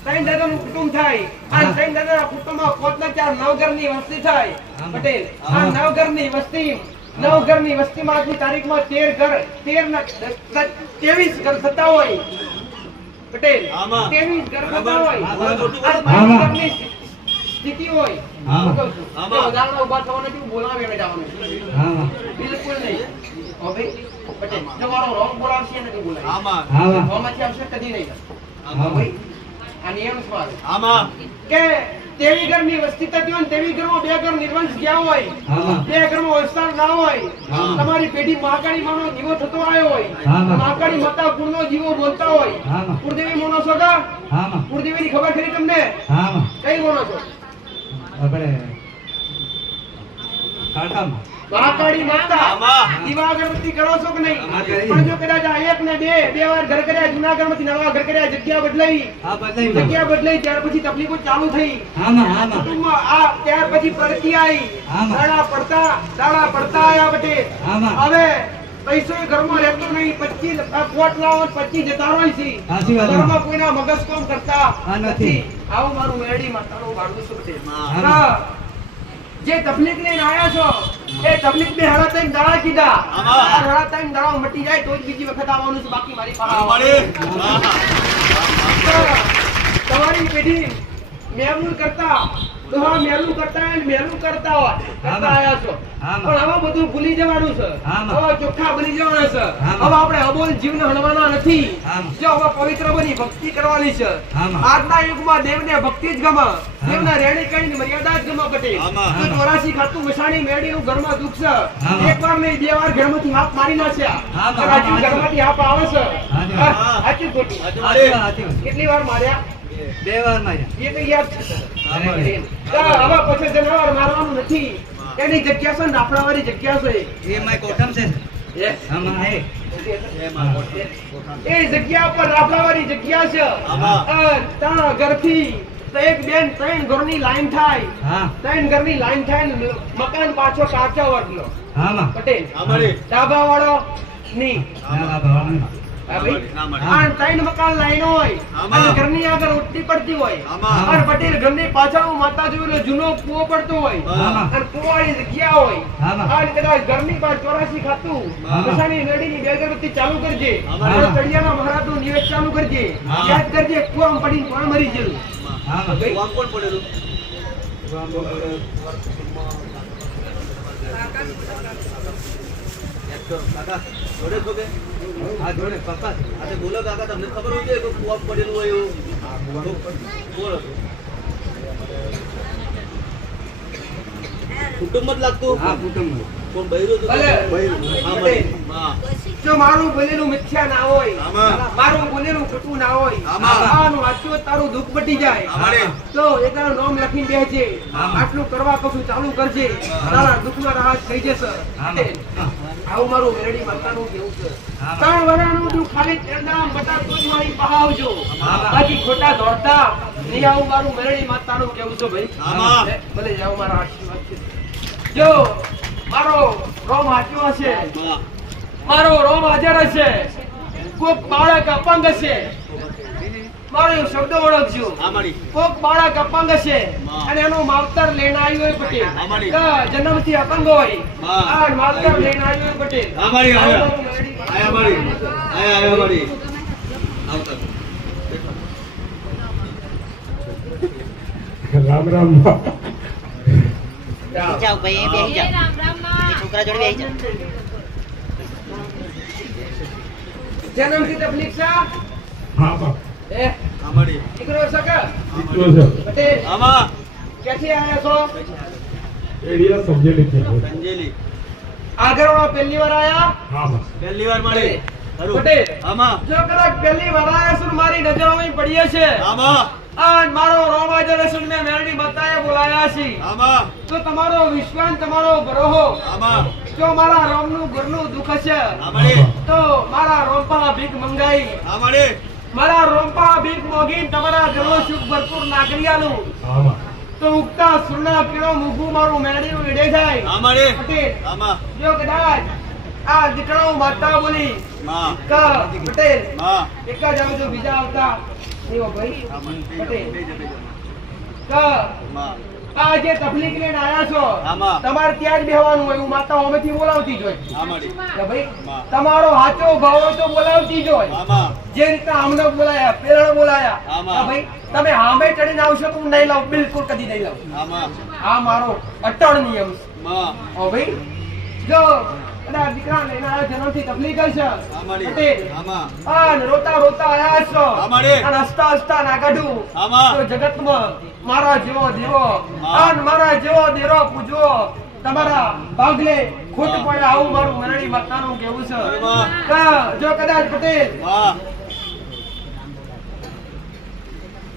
3 દાદાનું કુટુંબ થાય અને 3 દાદાના કુટુંબમાં 5 4 9 ઘરની વસ્તી થાય પટેલ આ 9 ઘરની વસ્તીમાં આજની તારીખમાં 23 ઘર થતા હોય પટેલ 23 ઘર થતા હોય ઘરની સ્થિતિ હોય ઉદાહરણ ઉભા થવાના કેવું બોલાવે બેઠાવાનું બિલકુલ નહીં હવે પટેલ જો મારો રોંગ બોલાવશે ને બોલાવે આમાંથી આવશે કદી નહીં ભાઈ આ નિયમ છે મારો. આમાં કે તેવી ઘરની વસ્તી થતી હોય ને તેવી ઘરમાં બે ઘર નિર્વંશ ગયા હોય, બે ઘરમાં વસ્તાર ના હોય, તમારી પેઢી મહાકાળી માનો દીવો થતો આવ્યો હોય, મહાકાળી માતા કુળનો દીવો બોલતા હોય, કુળદેવી મોનો છો કા? કુળદેવીની ખબર ખરી તમને? કઈ મોનો છો? મહાકાળી માતા દીવા અગરબત્તી કરો છો કે નહીં? પણ જો કદાચ આ એક ને બે વાર ઘર કર્યા, જૂના ઘરમાંથી નવા ઘર કર્યા, જગ્યા બદલાઈ, ત્યાર પછી તકલીફો ચાલુ થઈ, કુટુંબમાં આ ત્યાર પછી પ્રગતિ આવી, દાડા પડતા આયા બટે. હવે પૈસો ઘરમાં રહેતો નહીં, 25 કોટ લાવો 25 જતા રહે છે, ઘરમાં કોઈના મગજ કામ કરતા નથી. આવું મારું મેરડી માતાનું વાળું શું છે. જે તકલીફ લઈને આયા છો એ તકલીફ ને હળા તઈને દાડા કીધા, હળા તઈને દાડા મટી જાય તો જ બીજી વખત આવવાનું છે, બાકી મારી પાસે તમારી પેઢી મહેલું કરતા હોય કરતા આયા છો, પણ હવે બધું ભૂલી જવાનું છે, હવે ચોખ્ખા બની જવાના છે, હવે આપણે અબોલ જીવને હણવાના નથી, જો હવે પવિત્ર બની ભક્તિ કરવાની છે. આજના યુગમાં દેવને ભક્તિ જ ગમે, દેવના રેણી કઈ મર્યાદા જ ગમે પટેલ. તો 84 ખાતું મસાણી મેળીનું ઘરમાં દુઃખ છે, એક વાર નહીં 2 વાર ઘરમાંથી હાથ મારી નાખ્યા, હજુ ઘરમાંથી હાથ આવે છે. સાચું ખોટું? કેટલી વાર માર્યા? 2 વાર માર્યા. એ તો યાદ છે. હવે પછી જનાવર મારવાનું નથી, એની જગ્યા છે નાફડાવાળી જગ્યા છે, એ માય કોઠમ છે. એ જગ્યા પર નાફડાવાળી જગ્યા છે. ત્યાં ઘરથી તો એક બેન 3 ઘરની લાઈન થાય, 3 ઘરની લાઈન થાય ને મકાન પાછો કાચા વાળો પટેલ ડાબા વાળો નહીં. ત્રણ મકાન લાઈન હોય અને ઘરની આગળ ઓટલી પડતી હોય, અને પટેલ ઘરની પાછળ માતા જોયેલો જૂનો કૂવો પડતો હોય, અને કૂવાની જગ્યા હોય, અને કદાચ ઘરની પાસે 84 ખાતું મસાણી રેડીની બે અગરબત્તી ચાલુ કરજે, અને તળિયાના મહારાજનું નિવેદ ચાલુ કરજે, યાદ કરજે કૂવામાં પડીને કોણ મરી ગયેલું. કોણ પડેલું? કાકા જોડે છો કે? હા જોડે પપ્પા. આજે બોલો કાકા, તમને ખબર હોય છે કે કુવા પડેલું હોય એવું? બોલો. કુટુંબ જ લાગતું? હા કુટુંબ. કોણ બૈરું હતું? ભલે. બૈરું. હા ભલે. હા. જો મારું બોલેલું મિથ્યા ના હોય, મારું બોલેલું ખોટું ના હોય, આનું વાંચ્યું તારું દુઃખ મટી જાય, તો એકાનું નામ લખીને બેસજે, આટલું કરવા કશું ચાલુ કરજે, તારા દુઃખમાં રાહત થઈ જશે. આવું મારું મેરડી માતાનું કેવું છે. 3 વર્ષનું દુઃખ ખાલી તેના બટાટો જ મારી પાસે આવજો, બાકી ખોટા દોડતા નહીં. આવું મારું મેરડી માતાનું કેવું છે ભાઈ. ભલે જાઓ, મારા આશીર્વાદ છે. જો મારો રોમ હાચો હશે, મારો રોમ હાજર હશે, કોક બાળક અપંગ હશે, મારો શબ્દ ઓળખજો, કોક બાળક અપંગ હશે અને એનો માવતર લઈને આવ્યો હોય પટેલ, જન્મથી અપંગ હોય, આ માવતર લઈને આવ્યો હોય પટેલ. રામ રામ. જાઓ ભાઈ, બેસી જાઓ. રામ રામ માં. છોકરા જોડે બેસી જાઓ. જન્મથી તકલીફ છે? હા બાપ. દીકરો છે કે? દીકરો છે. પટેલ આમાં ક્યાંથી આવ્યા છો? એડિયા સમજેલી છે. સંજેલી આગળ પહેલી વાર આયા? હા બાપ. પહેલી વાર મળી. પટેલ આમાં જો કદાચ પહેલી વાર આયા છો ને મારી નજરોમાં પડી છે, આમાં અને મારો રોમાજર સુન મે મેરડી બતાએ બોલાયા છે, આમાં તો તમારો વિશ્વાસ, તમારો ભરોહો, આમાં જો મારા રોમનું ઘરનું દુઃખ છે આમળે તો મારા રોમપા ભીખ મંગાઈ, આમળે મારા રોમપા ભીખ મોગીને તમારા ઘરનો સુખ ભરપૂર નાગરિયાનું હા બાપ. તો ઉગતા સૂરના પીળો મુગું મારું મેરડીનું ઈડે જાય. આમળે પટેલ આમાં જો કદાચ આ દીકરો માતા બોલી માં કે પટેલ માં એક જ આવજો, બીજા આવતા એવો ભાઈ પટેલ કે માં આ જે તકલીફ લઈને આયા છો આમાં. તમારે ત્યાં જ બેહવાનું હોય, હું માતા હોમેથી બોલાવતી જ હોય આમળે કે ભાઈ તમારો હાચો ભાવ હોય તો બોલાવતી જ હોય, આમાં જે રીતના અમને બોલાયા, પેરણ બોલાયા આમાં. કે ભાઈ તમે હામે ચડીને આવશો તો હું નહીં લાવ, બિલકુલ કદી નહીં લાવ. આમાં આ મારો અટળ નિયમ છે. માં ઓ ભાઈ જો કદાચ દીકરા લઈને આવ્યા જન્મથી તકલીફ હશે આમાડી. પટેલ આમાં. અને રોતા રોતા આયા છો આમાડી. અને હસતા હસતા ના કાઢું આમાં. તો જગતમાં મારા જેવો દેવો હા. અને મારા જેવો દેરો પૂજવો તમારા ભાગલે ખોટ હા. પડે આવું મારું મરણી માતાનું કેવું છે બરાબર. કે જો કદાચ પટેલ વાહ.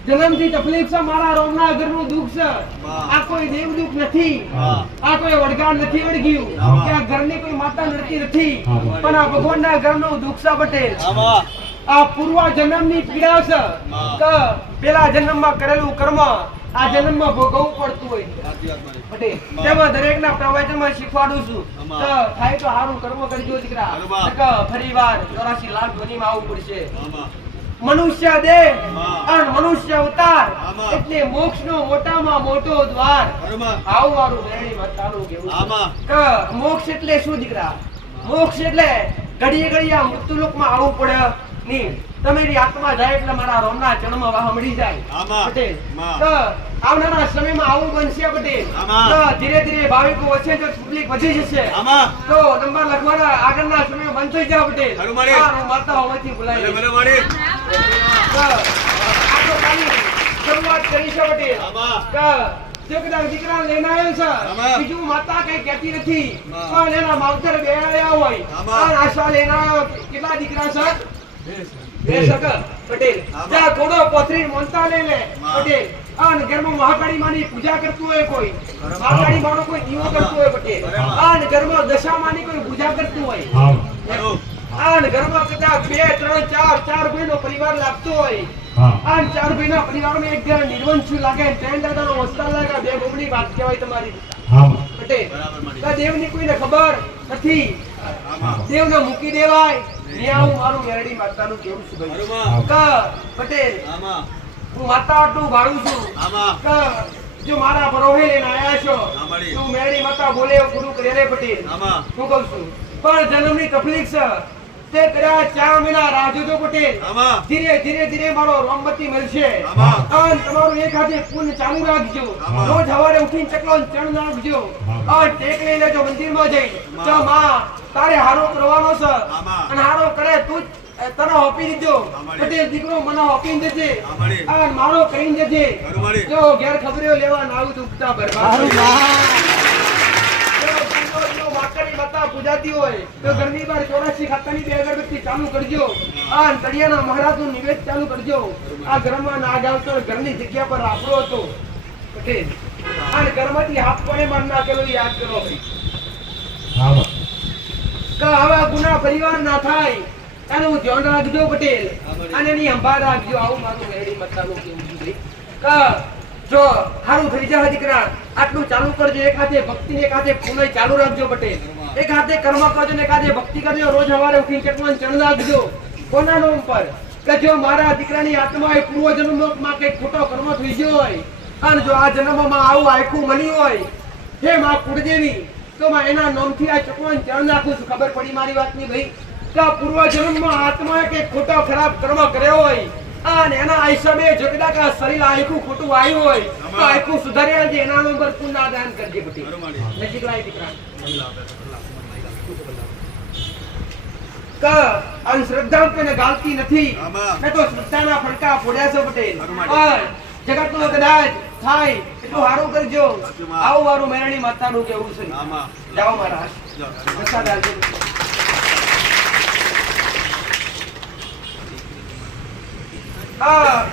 જન્મથી તકલીફ છે મારા રોમના ઘરનું દુઃખ છે વાહ. આ કોઈ દેવ દુઃખ નથી હા. આ કોઈ વડગાણ નથી વળગ્યું હા. કે આ ઘરની કોઈ માતા નડતી નથી હા. પણ આ ભગવાનના ઘરનું દુઃખ છે પટેલ આમાં. આ પૂર્વ જન્મની પીડા છે હા. કે પેલા જન્મમાં કરેલું કર્મ આ જન્મમાં ભોગવવું પડતું હોય સાચી વાત મારી. પટેલ હા. તેમાં દરેકના પ્રવચનમાં શીખવાડું છું આમાં. કે થાય તો સારું કર્મ કરજો દીકરા બરાબર. નકર ફરીવાર 84 લાખ ધ્વનિમાં આવવું પડશે આમાં. મનુષ્ય દેહ હા. અને મનુષ્ય અવતાર આમાં. એટલે મોક્ષનો મોટામાં મોટો દ્વાર બરાબર. આવું મારું મેરડી માતાનું કહેવું છે. આમાં. કે મોક્ષ એટલે શું દીકરા મોક્ષ એટલે ઘડીએ ઘડીએ આ મૃત્યુલોકમાં આવવું પડે નહીં તમારી આત્મા જાય એટલે મારા રોમના ચરણમાં વાહ મળી જાય આમાં. પટેલ માં. કે આવનારા સમયમાં આવું બનશે પટેલ આમાં. કે ધીરે ધીરે ભાવિકો વચ્ચે જો પબ્લિક વધી જશે આમાં. તો નંબર લખવાના આગળના સમયમાં બંધ થઈ જાય પટેલ ખરું મારી. આ હું માતા હોવાથી ભૂલાય ભલે નહીં. ભલે મારી. શરૂઆત કરી છે પટેલ આમાં. કે જો કદાચ દીકરા લઈને આવ્યો છે આમાં. બીજું માતા કઈ કહેતી નથી આમાં. પણ એના માવતર બે આવ્યા હોય આમાં. અને આશા લઈને આવ્યો કેટલા દીકરા છે બે સક પટેલ આમાં. જા થોડો પોથરી મોનતા લઈ લે આમાં. પટેલ અને ઘરમાં મહાકાળી માની પૂજા કરતું હોય કોઈ બરાબર. મહાકાળી માનો કોઈ દીવો કરતું હોય પટેલ બરાબર. અને ઘરમાં દશા માની કોઈ પૂજા કરતું હોય હા ખરું. અને ઘરમાં કદાચ 2 3 4 ભાઈનો પરિવાર લાગતો હોય હા આ 4 ભાઈના પરિવારમાં એક ઘર નિર્વંશી લાગે 3 દાદાનો વસ્તાર લાગે 2 ગોમડી વાત કહેવાય તમારી હા પટેલ બરાબર મારી. તો દેવની કોઈને ખબર નથી આમાં. દેવને મૂકી દેવાય ને આવું મારું મેરડી માતાનું કેવું છે ભાઈ બરાબર. કે પટેલ આમાં. હું માતા આટલું ભાડું છું આમાં. કે જો મારા પરોહે લઈને આયા છો આમાડી. તું મેરડી માતા બોલે એવું પૂરું કરે રે પટેલ આમાં. હું કહું છું પણ જન્મની તકલીફ છે તે કદાચ 4 મહિના રાહ જોજો પટેલ આમાં. ધીરે ધીરે ધીરે મારો રોમબત્તી મળશે આમાં. અને તમારું એક હાથે પુણ્ય ચાલુ રાખજો આમાં. રોજ સવારે ઉઠીને ચકલો ચણ નાખજો અને ટેક લઈ લેજો મંદિરમાં જઈ આમાં. તો માં તારે હારો કરવાનો છે આમાં. અને હારો કરે તું જ તને હોપી દીધો આમાડી. પટેલ દીકરો મને હોપીને જજે આમાડી. અને મારો કહીને જજે આમાડી. જો ઘેર ખબરીઓ લેવા ના આવું તો ઉગતા બરબાદ જો વાકડી માતા પૂજાતી હોય તો ઘરની બહાર 84 ખાતાની 2 અગરબત્તી ચાલુ કરજો આ તળિયાના મહારાજનું નિવેદ ચાલુ કરજો આ ઘરમાં ના ગાવતો ઘરની જગ્યા પર રાખડો હતો પટેલ અને ઘરમાંથી હાથ પડે માર નાખેલો યાદ કરો ભાઈ હા કે આવા ગુના પરિવાર ના થાય એનું ધ્યાન રાખજો પટેલ અને એની સંભાળ રાખજો આવું મારું મેરડી માતાનું કેવું છે ભાઈ કે જો સારું થઈ જાય દીકરા આટલું ચાલુ કરજો એક હાથે ભક્તિ ને એક હાથે પુનઃ ચાલુ રાખજો પટેલ એક હાથે કર્મ કરજો ને એક હાથે ભક્તિ કરજો રોજ સવારે ઉઠીને ચકવાન ચણ રાખજો કોના નામ પર કે જો મારા દીકરાની આત્માએ પૂર્વ જન્મમાં કંઈક ખોટો કર્મ થઈ ગયો હોય અને જો આ જન્મમાં આવું આખું મળ્યું હોય હે માં કુળદેવી તો માં એના નામથી આ ચકવાન ચણ નાખું છું ખબર પડી મારી વાતની ભાઈ કે આ પૂર્વ જન્મમાં આત્માએ કંઈક ખોટો ખરાબ કર્મ કર્યો હોય અને એના હિસાબે જો કદાચ આ શરીર આખું ખોટું આવ્યું હોય તો આખું સુધાર્યા છે એના નંબર પુનઃદાન કરજે પટેલ ખરું મારી. નજીક લાય દીકરા કે અંધશ્રદ્ધા કોઈને ગાલતી નથી આમાં. મેં તો શ્રદ્ધાના ફડકા ફોડ્યા છે પટેલ ખરું મારી. પણ જગતનો કદાચ થાય એટલું સારું કરજો સાચું માં. આવું મારું મેરણી માતાનું કેવું છે આમાં. જાઓ મહારાજ જાઓ. પ્રસાદ આપજો.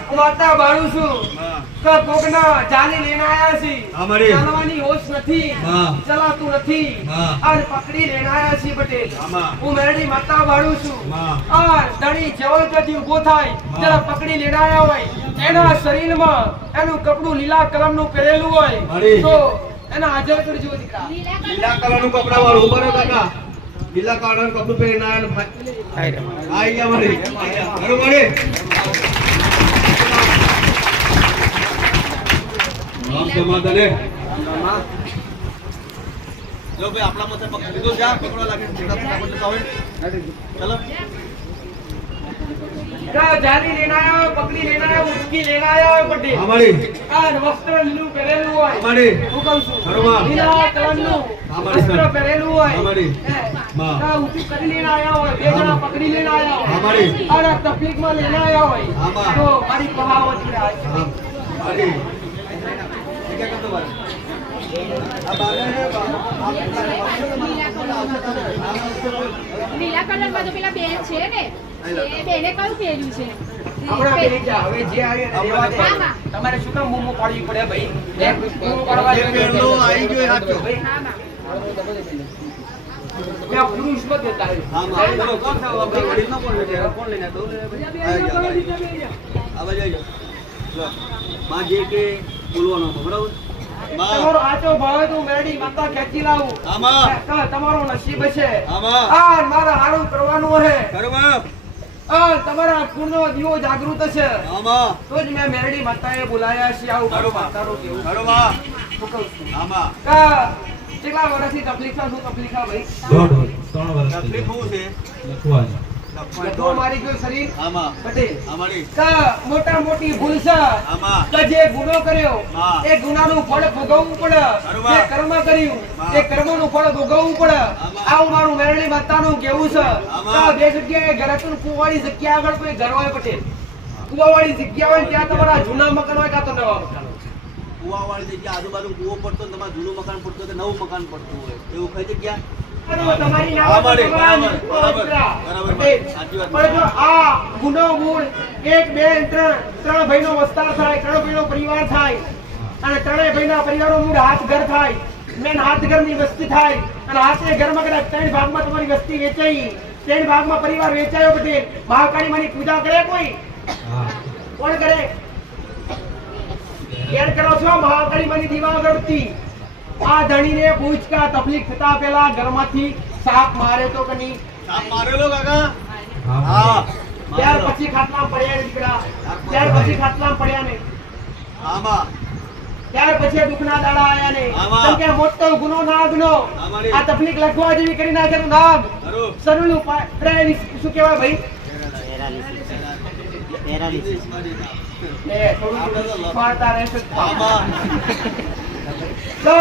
હું માતા બાળું છું માં. કે કોકના જાલી લઈને આયા છી અમારી. ચાલવાની હોશ નથી હા. ચલાતું નથી હા. અને પકડી લઈને આયા છી પટેલ આમાં. હું મેરડી માતા બાળું છું માં. આ ધણી જવળકથી ઊભો થાય જરા પકડી લઈને આયા હોય એના શરીરમાં એનું કપડું લીલા કલરનું પહેરેલું હોય મારી. તો એના હાજર કરજો દીકરા લીલા કલરનું કપડા વાળું ઉભો રહ્યો કાકા. લીલા કલરનું કપડું પહેરીને આયા ને આઈ ગયા મારી. ખરું મારી. રામ સમાધાને. જો ભાઈ આપણા મથે પકડી દીધો જા પકડવા લાગે જેડા ફટાફટ લેતા હોય ચલો જારી લઈને આયા હોય પકડી લઈને આયા હોય ઉચકી લઈને આયા હોય પટેલ અમારી. આ વસ્ત્ર લીલું પહેરેલું હોય અમારી. હું કહું છું ખરું માં. લીલા કલરનું અમારી. વસ્ત્ર પહેરેલું હોય અમારી. હે. માં. કા ઊંચું કરી લેને આયા હોય બે જણા પકડી લેને આયા હોય અમારી. અને તકલીફમાં લેને આયા હોય આમાં. તો મારી કહાવત છે આ. મારી. એ क्या करते बार अब आ गए हैं લીલા કલરમાં તો પેલા બેન છે ને એ બેને કયું પહેર્યું છે આપણા પેલી જા હવે જે આવે ને રેવા દે. હા, હા. તમારે શું કામ બૂમો પાડવી પડે ભાઈ એક બૂમો પાડવા જે પહેરલો આવી ગયો એ સાચો. ભાઈ હા માં ત્યાં પુરુષ મત દેતા હોય. હા માં બોલો કોણ છે આપણે વડીલ નો કોણ લેજે કોણ લઈને દો લે આ બાજુ આવજો લો માં જે કે બોલવાનો બરાબર માં તમારો આચો ભાવે તો મેરડી માતા ખેંચી લાવું આમાં. તમારો નસીબ છે આમાં. આ મારે હારું કરવાનું છે કરવા તમારા પૂર્ણ દીવો જાગૃત છે આમાં તો જ મેં મેરડી માતાએ બોલાયા છે આવું મારું માતાનું કેવું કરવા હું કહું છું. આમાં કેટલા વર્ષથી તકલીફ શું તકલીફ ભાઈ તકલીફ શું છે તો મારી ગયું શરીર આમાં પટેલ અમારી મોટા મોટી ભૂલ છે આમાં કે જે ગુનો કર્યો હા. એ ગુનાનું ફળ ભોગવવું પડે બરોબર. જે કર્મ કર્યું હા. એ કર્મનું ફળ ભોગવવું પડે આમાં. આવું મારું મેરડી માતાનું કેવું છે આમાં. કે બે જગ્યાએ ગરતન કુવાવાળી જગ્યા આગળ કોઈ ઘર હોય પટેલ કુવાવાળી જગ્યા હોય ત્યાં તમારા જૂના મકાન હોય કાં તો નવા મકાન હોય. કુવાવાળી જગ્યા આજુબાજુ કુવો પડતો ને તમારે જૂનું મકાન પડતું કે નવું મકાન પડતું હોય એવું કઈ જગ્યા તમારી ના બરાબર, તમારા બરાબર, બરાબર, પટેલ. બરાબર. સાચી વાત. પણ જો આ ગુનો મૂળ 1 2 3 ભાઈનો વસ્તાર થાય 3 ભાઈનો પરિવાર થાય અને 3 ભાઈના પરિવારો મૂળ હાથ ઘર થાય મેન હાથ ઘરની વસ્તી થાય અને હાથે ઘરમાં કદાચ 3 ભાગમાં તમારી વસ્તી વેચાઈ 3 ભાગમાં પરિવાર વેચાયો પટેલ મહાકાળી માની પૂજા કરે કોઈ કોણ કરે કેર કરો છો મહાકાળી માની દીવા અગરબત્તી આ ધણીને પૂછકા તકલીફ થતા પહેલા ઘરમાંથી સાપ મારે તો કે નહીં સાપ મારેલો કાકા હા ત્યાર પછી ખાટલામાં પડ્યા ને દીકરા ત્યાર પછી ખાટલામાં પડ્યા ને આમાં ત્યાર પછી દુખના દાડા આયા ને આમાં. કેમ કે મોટો ગુનો નાગનો આમાંની. આ તકલીફ લખવા જેવી કરી નાખેલું નાગ ખરું. સરુલું શું કહેવાય ભાઈ પેરાલિસિસ એ થોડું મારતા રહેશે જ પાપ. આમાં તો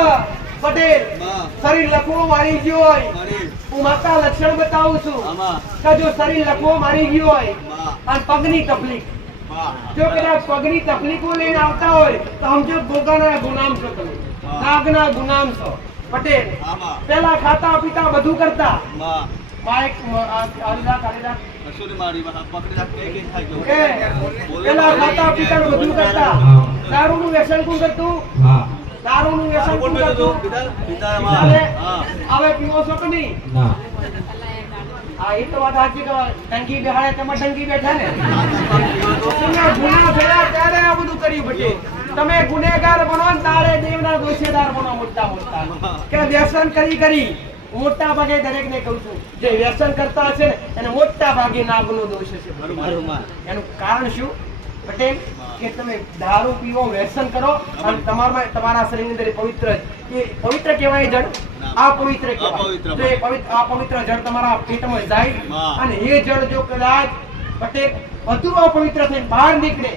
પટેલ માં શરીર લખવો મારી ગયો હોય મારી હું માતા લક્ષણ બતાવું છું આમાં કે જો શરીર લખવો મારી ગયો હોય માં અને પગની તકલીફ માં જો કદાચ પગની તકલીફો લઈને આવતા હોય તો સમજો ગોગાના ગુનામ છો તમે નાગના ગુનામ છો પટેલ આમાં પેલા ખાતા પીતા બધું કરતા માં માઇક કાળીદા કશું મારી માં પકડી રાખે કે થાય કે પેલા ખાતા પીતા બધું કરતા દારૂનું વ્યસન કોણ કરતું દારૂનું વ્યસન કોણ કરતું હવે હવે પીવો છો કે નહીં હા એ તો વાત સાચી કે ટંકી બેહાડે તમે ટંકી બેઠા ને તમે ગુના થયા ત્યારે આ બધું કર્યું પટેલ તમે ગુનેગાર બનો ને તારે દેવના દોષેદાર બનો મોટા મોટા કે વ્યસન કરી મોટા ભાગે દરેક ને કહું છું જે વ્યસન કરતા હશે ને એને મોટા ભાગે નાગનો દોષ હશે એનું કારણ શું પટેલ કે તમે દારૂ પીવો વ્યસન કરો અને તમારા શરીરની અંદર પવિત્ર એ પવિત્ર કહેવાય જળ અપવિત્ર કહેવાય જો એ અપવિત્ર જળ તમારા પેટમાં જાય અને એ જળ જો કદાચ પટેલ વધુ અપવિત્ર થઈને બહાર નીકળે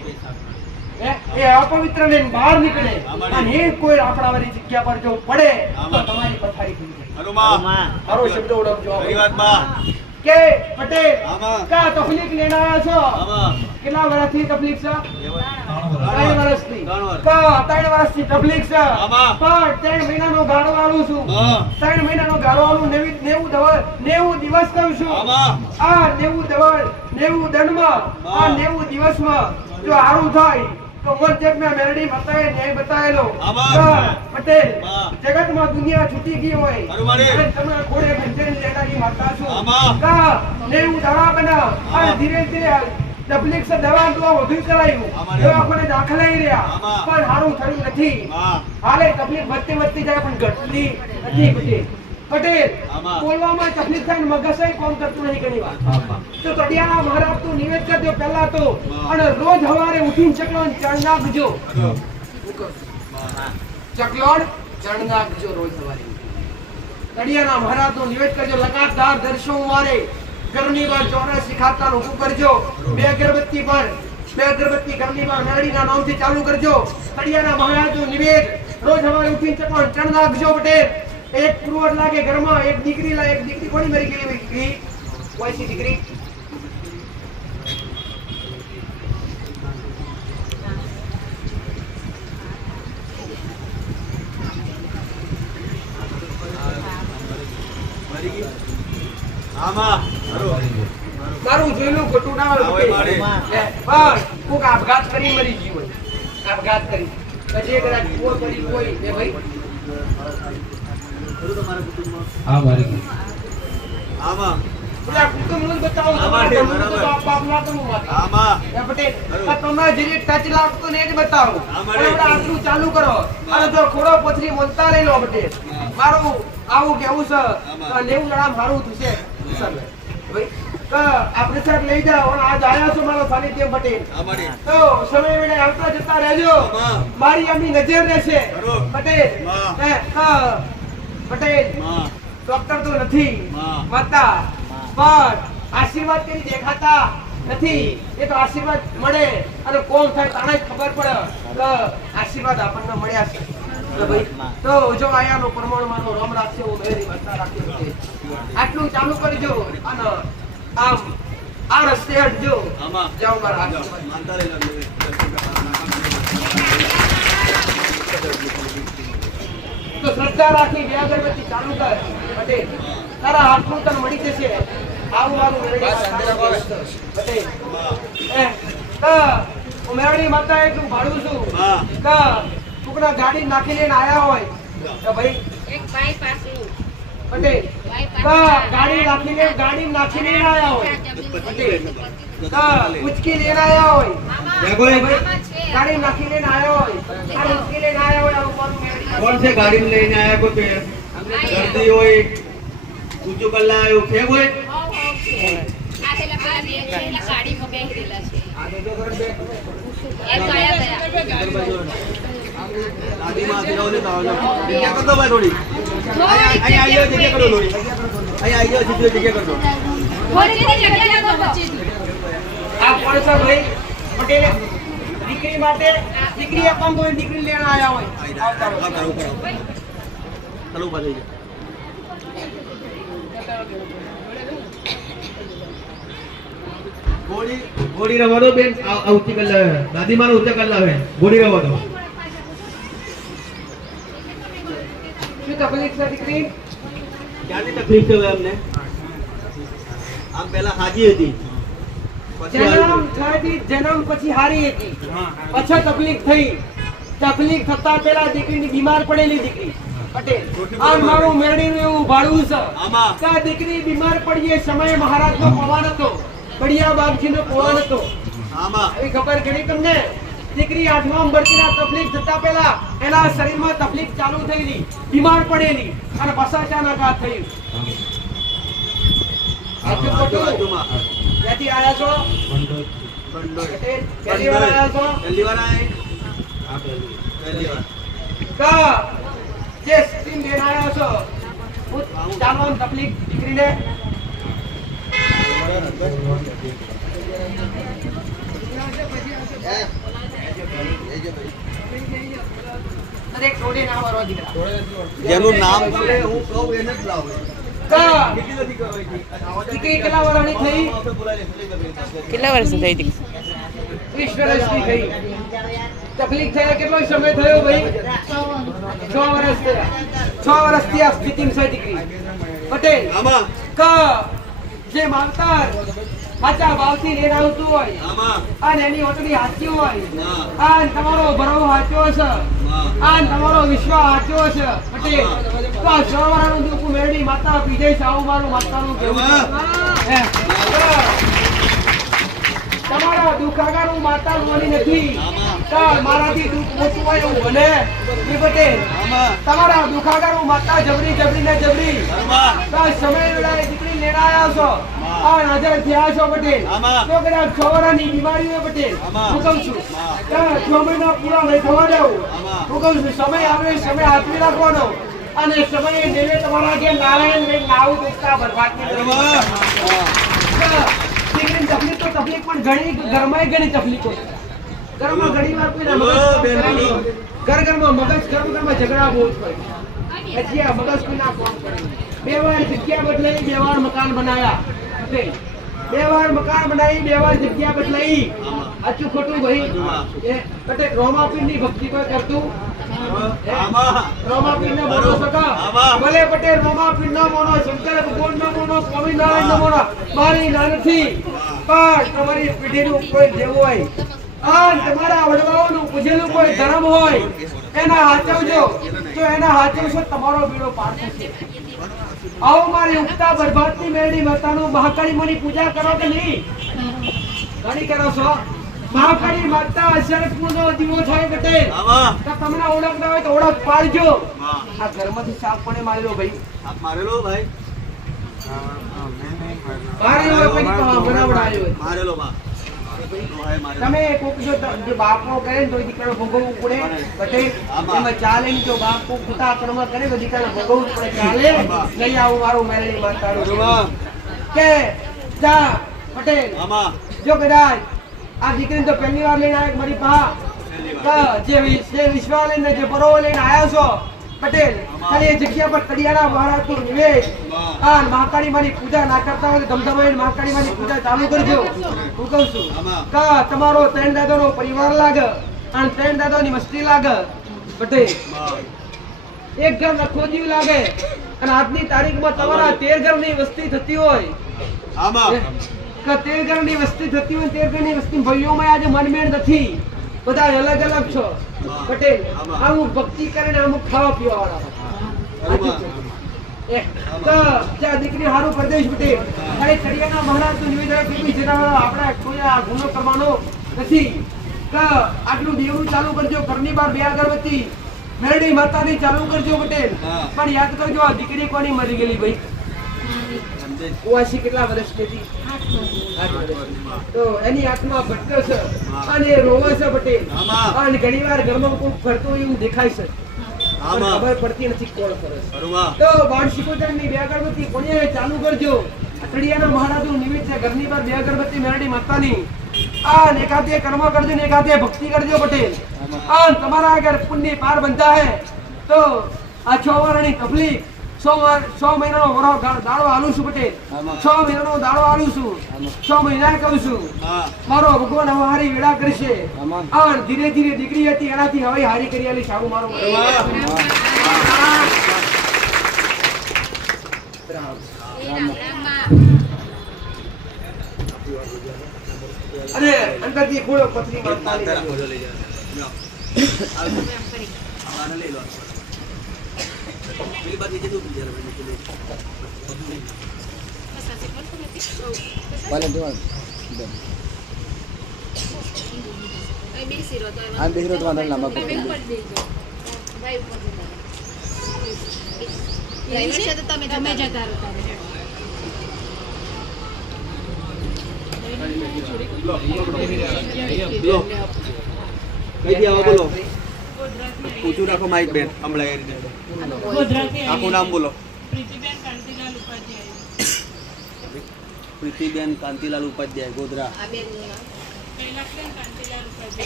એ અપવિત્ર લઈને બહાર નીકળે અને એ કોઈ આપણા વાળી જગ્યા પર જો પડે તો તમારી પથારી થઈ જાય હનુમાન મારો શબ્દ ઓળખજો મારી વાત માં કે પટેલ આમાં. કા તકલીફ લેના આવ્યા છો આમાં કેટલા વર્ષથી તકલીફ છે 3 વર્ષથી 3 વર્ષ. કા 3 વર્ષથી તકલીફ છે આમાં. પણ 3 મહિનાનો ગાળો આલું છું હા. 3 મહિનાનો ગાળો આલું 90 દિવસ કહું છું આમાં. આ 90 દંડમાં આ 90 દિવસમાં જો હારું થાય તો મેં મેરડી માતાએ ન્યાય બતાવેલો આમાં. કા પટેલ હા. જગતમાં દુનિયા છૂટી ગઈ હોય હનુમાની. અને તમે ઘોડે બંધેલી લેનારી માતા છો આમાં. કા 90 દવા બના અને ધીરે ધીરે તકલીફ છે દવા વધુ કરાયું આમાં. દવાખાને દાખલાઈ રહ્યા આમાં. પણ સારું થયું નથી હા હાલે તકલીફ વધતી જાય પણ ઘટતી નથી પટેલ આમાં. બોલવામાં તકલીફ થાય ને મગજે કામ કરતું નહીં ઘણી વાર તો કડિયાના મહારાજ તું નિવેદ કરજો પહેલા તો અને રોજ સવારે ઉઠીને ચકલોન ચણ નાખજો ચકલોન ચણ નાખજો રોજ સવારે કડિયાના મહારાજ નું નિવેદ કરજો લગાતાર દર્શો મારે ઘરની બાર 84 ખાતા ઊભું કરજો બે અગરબત્તી ઘરની બાર મેરડીના નામથી ચાલુ કરજો કડિયાના મહારાજ નું નિવેદ રોજ સવારે ઉઠીને ચકલોન ચણ નાખજો પટેલ એક પુરવઠ લાગે ઘરમાં એક દીકરી કોની મરી ગઈ દીકરી કોઈ સી દીકરી આમાં મારું જોયેલું ખોટું ના હોય પણ કોક આપઘાત કરી મરી ગયું હોય આપઘાત કરી પછી કદાચ કુવો કરી કોઈ એ ભાઈ તમારા કુટુંબમાં હા મારી ગઈ. આમાં પેલા કુટુંબનું જ બતાવો આમાં તમારા ઠીક, ઘરનું તો બરાબર. બાપ ના કરવું મારે. આમાં એ પટેલ આ તમારે જે ટચ લાગતો ને એ જ બતાવો આમાં અને આપણે આટલું ચાલુ કરો અને જો ખોડો પથરી મોલતા લઈ લો પટેલ મારું આવું કેવું છે આમાં. 90 જણા મારું થશે સર ભાઈ તો આપણે સર લઈ જાઓ અને આજ આયા છો મારો સાનિધ્ય પટેલ આમાં તો સમય વેળે આવતા જતા રહેજો આમાં. મારી એમની નજર રહેશે બરોબર. પટેલ માં. પટેલ માં ડોક્ટર તો નથી માં. માતા પણ આશીર્વાદ કરી દેખાતા નથી એ તો આશીર્વાદ મળે અને કોમ થાય તાણે જ ખબર પડે કે આશીર્વાદ આપણને મળ્યા છે તો ભાઈ તો જો આયાનો પરમાણુમાનો રામ રાખશે હું મેરી વાર્તા રાખી છે આટલું ચાલુ કરજો અને આમ આ રસ્તે હટજો આમાં જાઓ મારા આશીર્વાદ. માનતા રહી લાગે તો શ્રદ્ધા રાખી બે અગરબત્તી ચાલુ કર પટેલ તારા હાથનું તન મળી જશે આવું મારું મેરડી પટેલ હું મેરડી માતા એટલું ભાડું છું હા. કે ટુકડા ગાડી નાખી લઈને આયા હોય તો ભાઈ એક ભાઈ પાસે પટેલ ગાડી નાખી લઈને આયા હોય પટેલ ઉચકી લઈને આયા હોય ગાડી નાખી લઈને આયા હોય આ ઉચકી લઈને આયા હોય આવું મારું મેરડી કોણ છે ગાડી લઈને આયા કોઈ દર્દી હોય ઊંચું કલ્લા આવ્યું છે કોઈ ગાડીમાં બેસેલા છે એક ગયા દાદીમાં આશીર્વાદ લેતા આવજો જગ્યા કરતો ભાઈ થોડી અહીંયા આવી જાઓ જગ્યા કરો થોડી અહીંયા આવી જાઓ જગ્યા કરજો આ કોણ છે ભાઈ પટેલ દીકરી માટે દીકરી આપવાનું હોય દીકરી લેવા આયા હોય આવતા હોય. ચાલો પાછળ ઘોડી રવા દો બેન ઊંચી કરી લાવે દાદી માને ઊંચા કરી લાવે ઘોડી રવા દો શું તકલીફ છે દીકરી ક્યાંની તકલીફ છે હવે અમને આમ પહેલા હાજી હતી પછી જન્મ થયાથી જન્મ પછી હારી હતી પછી તકલીફ થઈ તકલીફ થતા પહેલા દીકરીની બીમાર પડેલી દીકરી પટેલ આ મારું મેરડીનું એવું ભાડું છે આમાં. કે આ દીકરી બીમાર પડી એ સમયે મહારાજનો પવાન હતો કડિયા બાગજીનો પવાન હતો આમાં એ ખબર ઘણી તમને દીકરી આઠમા બરતીના તકલીફ થતા પહેલા એના શરીરમાં તકલીફ ચાલુ થયેલી બીમાર પડેલી અને પસાચાના ઘાત થયું સાચું ખોટું? બાજુમાં ક્યાંથી આયા છો બંડોળ પટેલ પહેલી વાર આયા છો પહેલી વાર આયા પહેલી વાર કા જે સ્ક્રીન બેન આયા છો ચાલવાની તકલીફ દીકરીને દરેક જોડે ના મારવા દીકરા જેનું નામ છે હું કહું એને જ લાવો કા કેટલી બધી કરો દીકરી કેટલા વર્ષની થઈ કેટલા વર્ષ થઈ હતી 20 વર્ષની થઈ તકલીફ થયા કેટલો સમય થયો ભાઈ 6 વર્ષ થયા 6 વર્ષથી આ સ્થિતિમાં છે દીકરી પટેલ આમાં કા જે માવતર સાચા ભાવથી લઈને આવતું હોય આમાં અને એની ઓટડી હાચી હોય હા. અને તમારો ભરવ હાચો છે હા. અને તમારો વિશ્વાસ હાચો છે પટેલ તો આ સવારનું દુઃખ મેરડી માતા પીજે સાવ મારું માતાનું કેવું છે. હે. તમારા દુઃખ આગળ માતા માની નથી કાલ મારાથી દુઃખ ઓછું હોય એવું બને ઈ પટેલ આમાં તમારા દુઃખ આગળ માતા જબરી ને જબરી આમાં કાલ સમય વેળાએ દીકરી લેવા આવ્યા છો આ હાજર થયા છો પટેલ આમાં. તો કદાચ છોકરાની બીમારી હોય પટેલ આમાં. હું કહું છું હા. કે 6 મહિના પૂરા નહીં થવા દઉં આમાં. હું કહું છું સમય આવે એ સમય હાથવી રાખવાનો અને સમયે દેવે તમારા જે નારાયણ લઈને આવું દુઃખતા બરબાદ નહીં કરવાનું. દીકરીની તકલીફ તો તકલીફ પણ ઘણી ઘરમાં ઘણી તકલીફો છે. ઘરમાં ઘણી વાર કોઈના મગજ બોલો, બેન, બોલો. ઘરમાં મગજ ઘરમાં ઝઘડા બહુ જ હોય હજી આ મગજ ના કામ કરે. બે વાર જગ્યા બદલાઈ, બે વાર મકાન બનાયા. પટેલ બે વાર મકાન બનાવી, બે વાર જગ્યા બદલાઈ. સાચું ખોટું ભાઈ? એ પટેલ રોમાપીરની ભક્તિ કોઈ કરતું? રોમાપીરને મોનો સકા ભલે પટેલ રોમાપીરનો મોનો, શંકર ભગવાનનો મોનો, સ્વામિનારાયણનો મોનો, મારી ના નથી. પણ તમારી પેઢીનું કોઈ જેવું હોય અને તમારા વડવાઓનું પૂજેલું કોઈ ધર્મ હોય એના હાચવજો. જો એના હાચવશો તમારો બીડો પાર થશે. આવો મારી ઉગતા બરબાદની મેળી માતાનું મહાકાળી માની પૂજા કરો કે નહીં? ઘણી કરો છો. મહાકાળી માતા અષાઢનો દીવો થાય પટેલ. તો તમને ઓળખતા હોય તો ઓળખ પાડજો. આ ઘરમાંથી સાપ પણ મારેલો ભાઈ. આપ મારેલો ભાઈ. મારેલો હોય પછી તો બનાવડાયો હોય. મારેલો બા. તમે કોક જો બાપનો કરે ને તો દીકરાનો ભોગવવું પડે પટેલ. એમાં ચાલે નહીં. જો બાપ કોક ખોટા કર્મ કરે તો દીકરાનો ભોગવવું પડે. ચાલે નહીં. આવું મારું મેરડી માતાનું કે જા પટેલ. જો કદાચ આ દીકરીને તો પહેલી વાર લઈને આવ્યા મારી પા જે વિશ્વા લઈને જે બરોબર લઈને આવ્યા છો પટેલ, ખાલી એ જગ્યા પર કડિયાના મહારાજનું નિવેશ અને મહાકાળી માની પૂજા ના કરતા હોય તો ધમધમાઈને મહાકાળી માની પૂજા ચાલુ કરજો. હું કહું છું કે તમારો ત્રણ દાદાનો પરિવાર લાગે અને ત્રણ દાદાની મસ્તી લાગે પટેલ. એક ઘર નખો જીવ લાગે અને આજની તારીખમાં તમારા 13 ઘરની વસ્તી થતી હોય. 13 ઘરની વસ્તી થતી હોય, 13 ઘરની વસ્તી ભાઈઓમાં આજે મનમેળ નથી. બધા અલગ અલગ છો પટેલ. અમુક ભક્તિ કરે ને અમુક ખાવા પીવા વાળા. દીકરી હારું પ્રદેશ પટેલ. અરે કડિયાના મહારાજનું નિવેદન કેવી જરા આપણે કોઈ આ ગુનો કરવાનો નથી. આટલું દેવનું ચાલુ કરજો. ઘરની બહાર 2 અગરબત્તી મેરડી માતાની ચાલુ કરજો પટેલ. પણ યાદ કરજો આ દીકરી કોની મરી ગયેલી ભાઈ? કેટલા વર્ષની હતી? તો એની આત્મા ભટકે છે અને રોવે છે પટેલ. અને ઘણી વાર ઘરમાં કોઈ ફરતો એવું દેખાય છે, ખબર પડતી નથી કોણ કરે છે. તો 12 ની 2 અગરબત્તી કોને ચાલુ કરજો. કડિયાના મહારાજનું નિમિત્ત છે. ઘરની પર 2 અગરબત્તી મેરડી માતાની આ એકાદે કર્મ કરજો ને એકાદે ભક્તિ કરજો પટેલ. આ તમારા અગર પુણ્ય પાર બનતા હે તો આ 6 વારની તકલીફ 6 મહિનાનો વરો દાડો આલું છું પટેલ. 6 મહિનાનો દાડો આલું છું. 6 મહિના કહું છું મારો ભગવાન હવે હારી વેળા કરશે. અને ધીરે ધીરે દીકરી હતી એનાથી હવે હારી કરી આલી સારું મારું. અરે અંદરથી ખોળો પથરી મારતા લઈ લો. પેલી બાજુ જતું Vale, tuan. Ang bihiro tuan dalam nama તમે જતા રહો. કઈ આવો બોલો. પૂછું રાખો માઇક બેન હમણાં એ રીતે. આખું નામ બોલો. પ્રીતિબેન કાંતિલાલ ઉપાધ્યાય ગોધરા.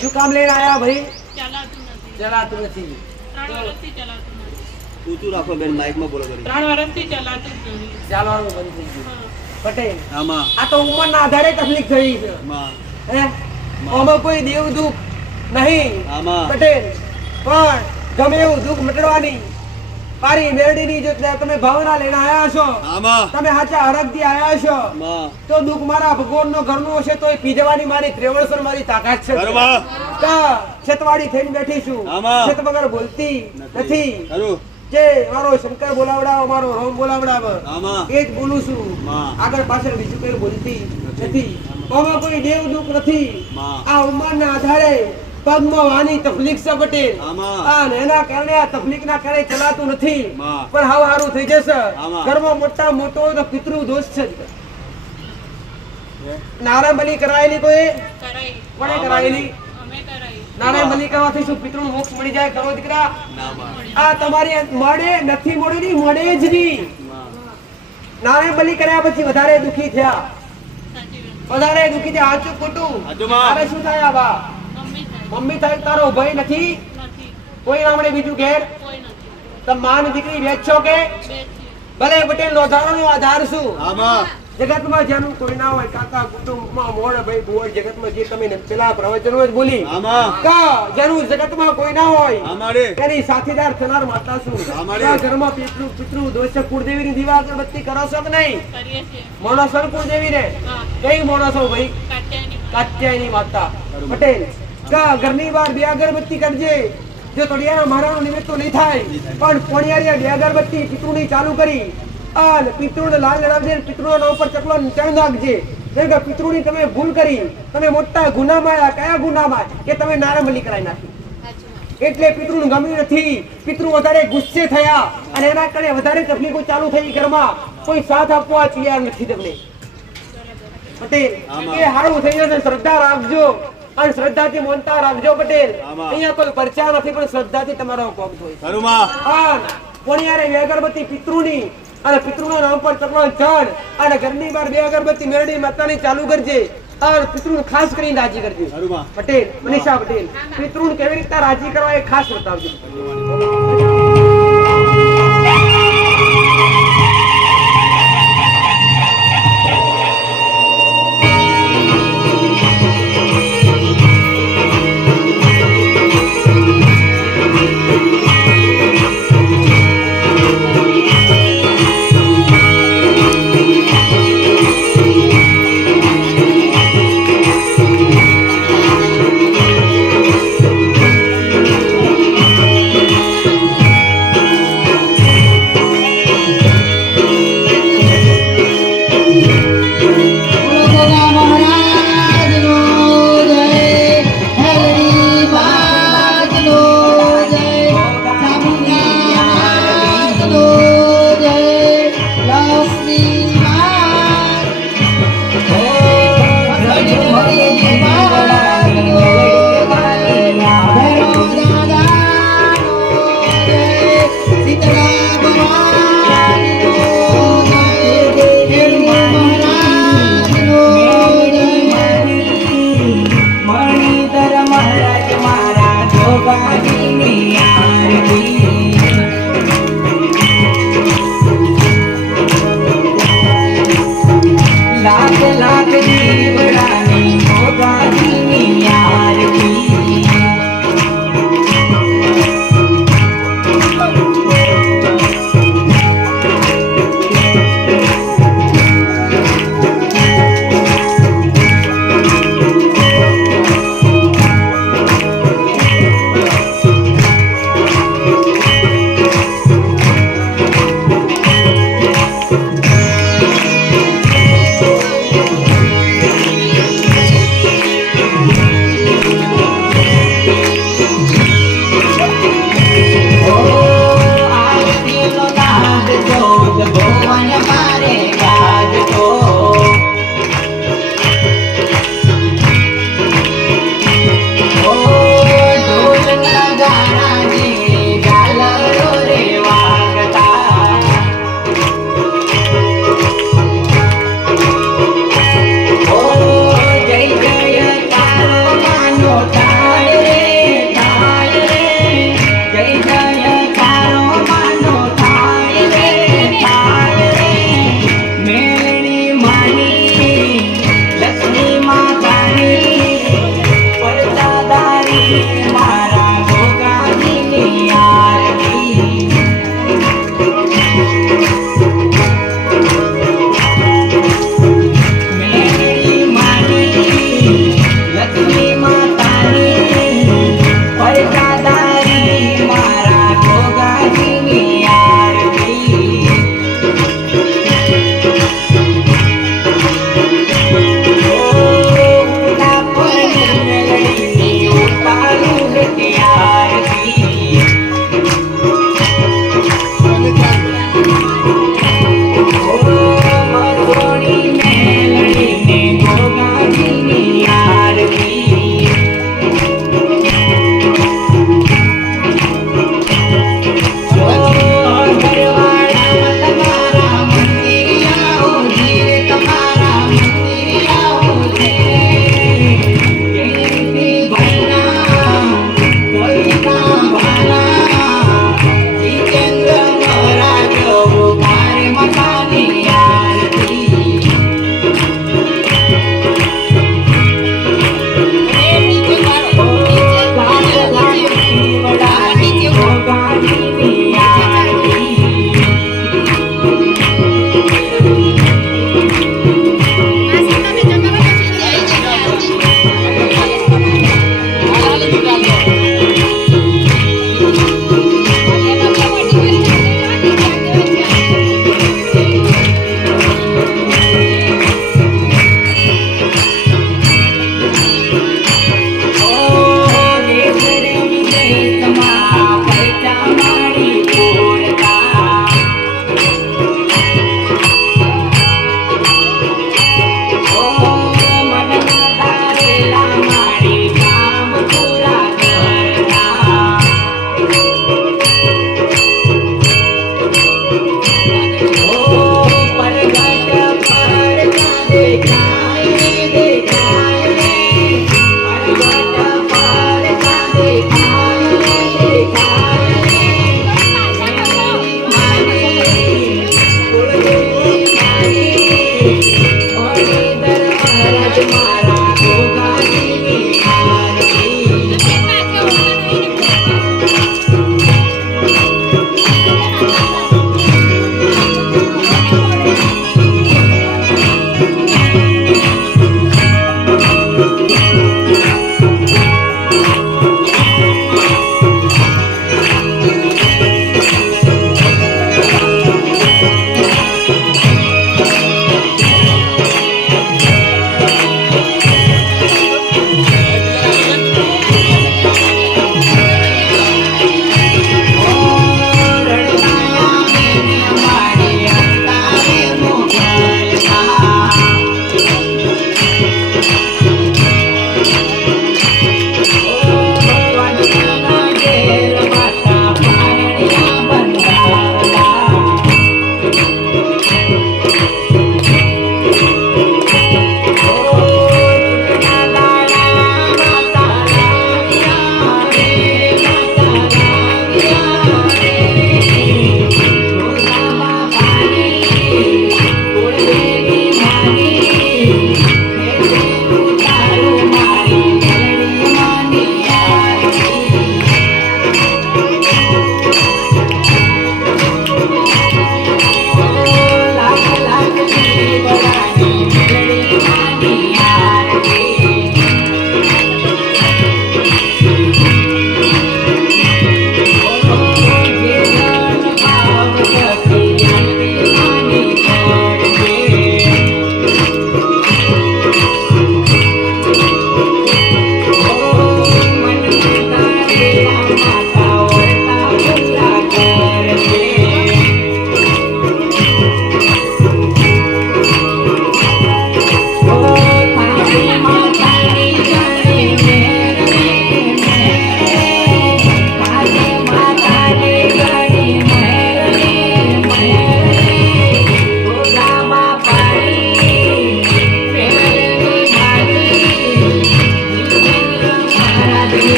શું કામ લઈને આયા ભાઈ? ચલાતું નથી. પૂછું રાખો બેન માઇકમાં બોલો. 3 વર્ષથી ચાલવાનું ચાલવાનું બંધ થઈ ગયું પટેલ. આમાં આ તો ઉંમરના આધારે તકલીફ થઈ છે. હે આમાં કોઈ દેવ દુઃખ નહીં પટેલ. પણ ગમે એવું દુઃખ મટડવાની મારી મેરડીની જો તમે ભાવના લઈને આયા છો, તમે સાચા હરખથી આયા છો તો દુઃખ મારા ભગવાનનો ઘરનો હશે તો પી જવાની મારી ત્રેવળસર મારી તાકાત છે. છતવાડી થઈને બેઠી છું. છત વગર બોલતી નથી. જે મારો શંકર બોલાવડાવે, મારો રોમ બોલાવડાવે એ જ બોલું છું. આગળ પાછળ બીજું કઈ બોલતી નથી. આમાં કોઈ દેવ દુઃખ નથી. આ ઉંમરના આધારે પગમાં વાની તકલીફ છે પટેલ. અને એના કારણે આ તકલીફના કારણે ચલાતું નથી. પણ હવે સારું થઈ જશે. ઘરમાં મોટા મોટો તો પિતૃ દોષ છે. નારાયણ બલી કરાયેલી કોઈ કોને કરાયેલી? નારાયણ બલી કરવાથી શું પિતૃ મોક્ષ મળી જાય? કરો દીકરા. આ તમારી મળે નથી મળ્યું નહીં, મળે જ નહીં. નારાયણ બલી કર્યા પછી વધારે દુખી થયા. વધારે દુખી થયા. આચું ખોટું? તારે શું થાય? આવા મમ્મી થાય તારો ભાઈ નથી કોઈ? નામડે બીજું ઘેર તમે માની દીકરી વેચશો કે ભલે પટેલ લોધારાનો આધાર શું આમાં જગતમાં જેનું કોઈ ના હોય કાકા કુટુંબમાં મોડ ભાઈ બોલ જગતમાં જે તમે પેલા પ્રવચનો જ બોલી આમાં કા જેનું જગતમાં કોઈ ના હોય અમારે એની સાથીદાર થનાર માતા શું અમારે. કા ઘરમાં પિતૃ દોષ કુળદેવીની દીવા અગરબત્તી કરો છો કે નહીં માણસો કુળદેવી ને કઈ માણસો ભાઈ કાત્યાયની માતા પટેલ કા ઘરની બહાર બે અગરબત્તી કરજે જો તોડિયાના મારાનું નિમિત્ત તો નહીં થાય પણ પોણિયારી બે અગરબત્તી પિતૃની ચાલુ કરી અને પિતૃને લાલ લડાવજે પિતૃના ઉપર ચકલો ચણ નાખજે કેમ કે પિતૃની તમે ભૂલ કરી તમે મોટા ગુનામાં આવ્યા કયા ગુનામાં કે તમે નારામલી કરાવી નાખી એટલે પિતૃને ગમ્યું નથી પિતૃ વધારે ગુસ્સે થયા અને એના કારણે વધારે તકલીફો ચાલુ થઈ ઘરમાં કોઈ સાથ આપવા તૈયાર નથી તમને પટેલ એ હારું થઈ જશે શ્રદ્ધા રાખજો અને શ્રદ્ધાથી મોનતા રાખજો પટેલ અહીંયા કોઈ પરચા નથી પણ શ્રદ્ધાથી તમારો કોમ થાય ખરુમાં પોણિયારે બે અગરબત્તી પિતૃની અને પિતૃના નામ પર ચકલો ચણ અને ઘરની બહાર બે અગરબત્તી મેરડી માતાની ચાલુ કરજે અને પિતૃને ખાસ કરીને રાજી કરજે ખરુમાં પટેલ મનીષા પટેલ પિતૃને કેવી રીતના રાજી કરવા એ ખાસ બતાવજો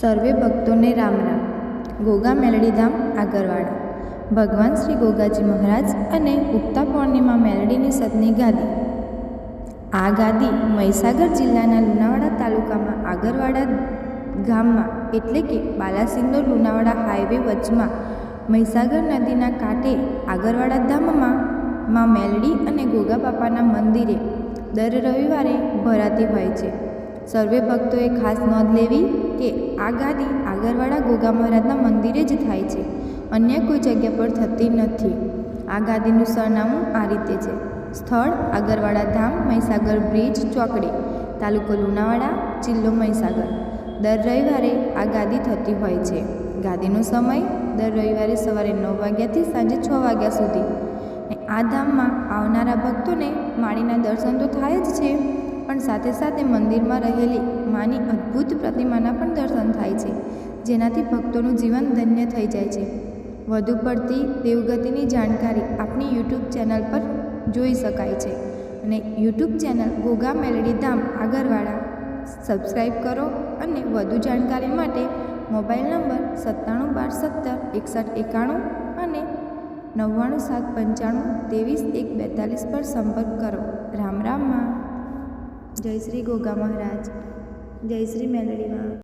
સર્વે ભક્તોને રામ રામ. ગોગા મેલડીધામ આગરવાડા. ભગવાન શ્રી ગોગાજી મહારાજ અને ઉગતા પૂર્ણિમા મેલડીની સતની ગાદી. આ ગાદી મહીસાગર જિલ્લાના લુણાવાડા તાલુકામાં આગરવાડા ગામમાં એટલે કે બાલાસિનોર લુણાવાડા હાઈવે વચમાં મહીસાગર નદીના કાંઠે આગરવાડા ધામમાં માં મેલડી અને ગોગા બાપાના મંદિરે દર રવિવારે ભરાતી હોય છે. સર્વે ભક્તોએ ખાસ નોંધ લેવી કે આ ગાદી આગરવાડા ગોગા મહારાજના મંદિરે જ થાય છે, અન્ય કોઈ જગ્યા પર થતી નથી. આ ગાદીનું સરનામું આ રીતે છે. સ્થળ આગરવાડા ધામ, મહીસાગર બ્રિજ ચોકડી, તાલુકો લુણાવાડા, જિલ્લો મહીસાગર. દર રવિવારે આ ગાદી થતી હોય છે. ગાદીનો સમય દર રવિવારે સવારે 9 વાગ્યાથી સાંજે 6 વાગ્યા સુધી. આ ધામમાં આવનારા ભક્તોને માળીના દર્શન તો થાય જ છે, પણ સાથે સાથે મંદિરમાં રહેલી માની અદ્ભુત પ્રતિમાના પણ દર્શન થાય છે, જેનાથી ભક્તોનું જીવન ધન્ય થઈ જાય છે. વધુ પડતી દેવગતિની જાણકારી આપણી યુટ્યુબ ચેનલ પર જોઈ શકાય છે. અને યુટ્યુબ ચેનલ ગોગા મેલડી ધામ આગરવાડા સબસ્ક્રાઈબ કરો. અને વધુ જાણકારી માટે મોબાઈલ નંબર 9712176191 અને 9975523142 પર સંપર્ક કરો. રામ રામમાં. જય શ્રી ગોગા મહારાજ. જય શ્રી મેલડીમાં.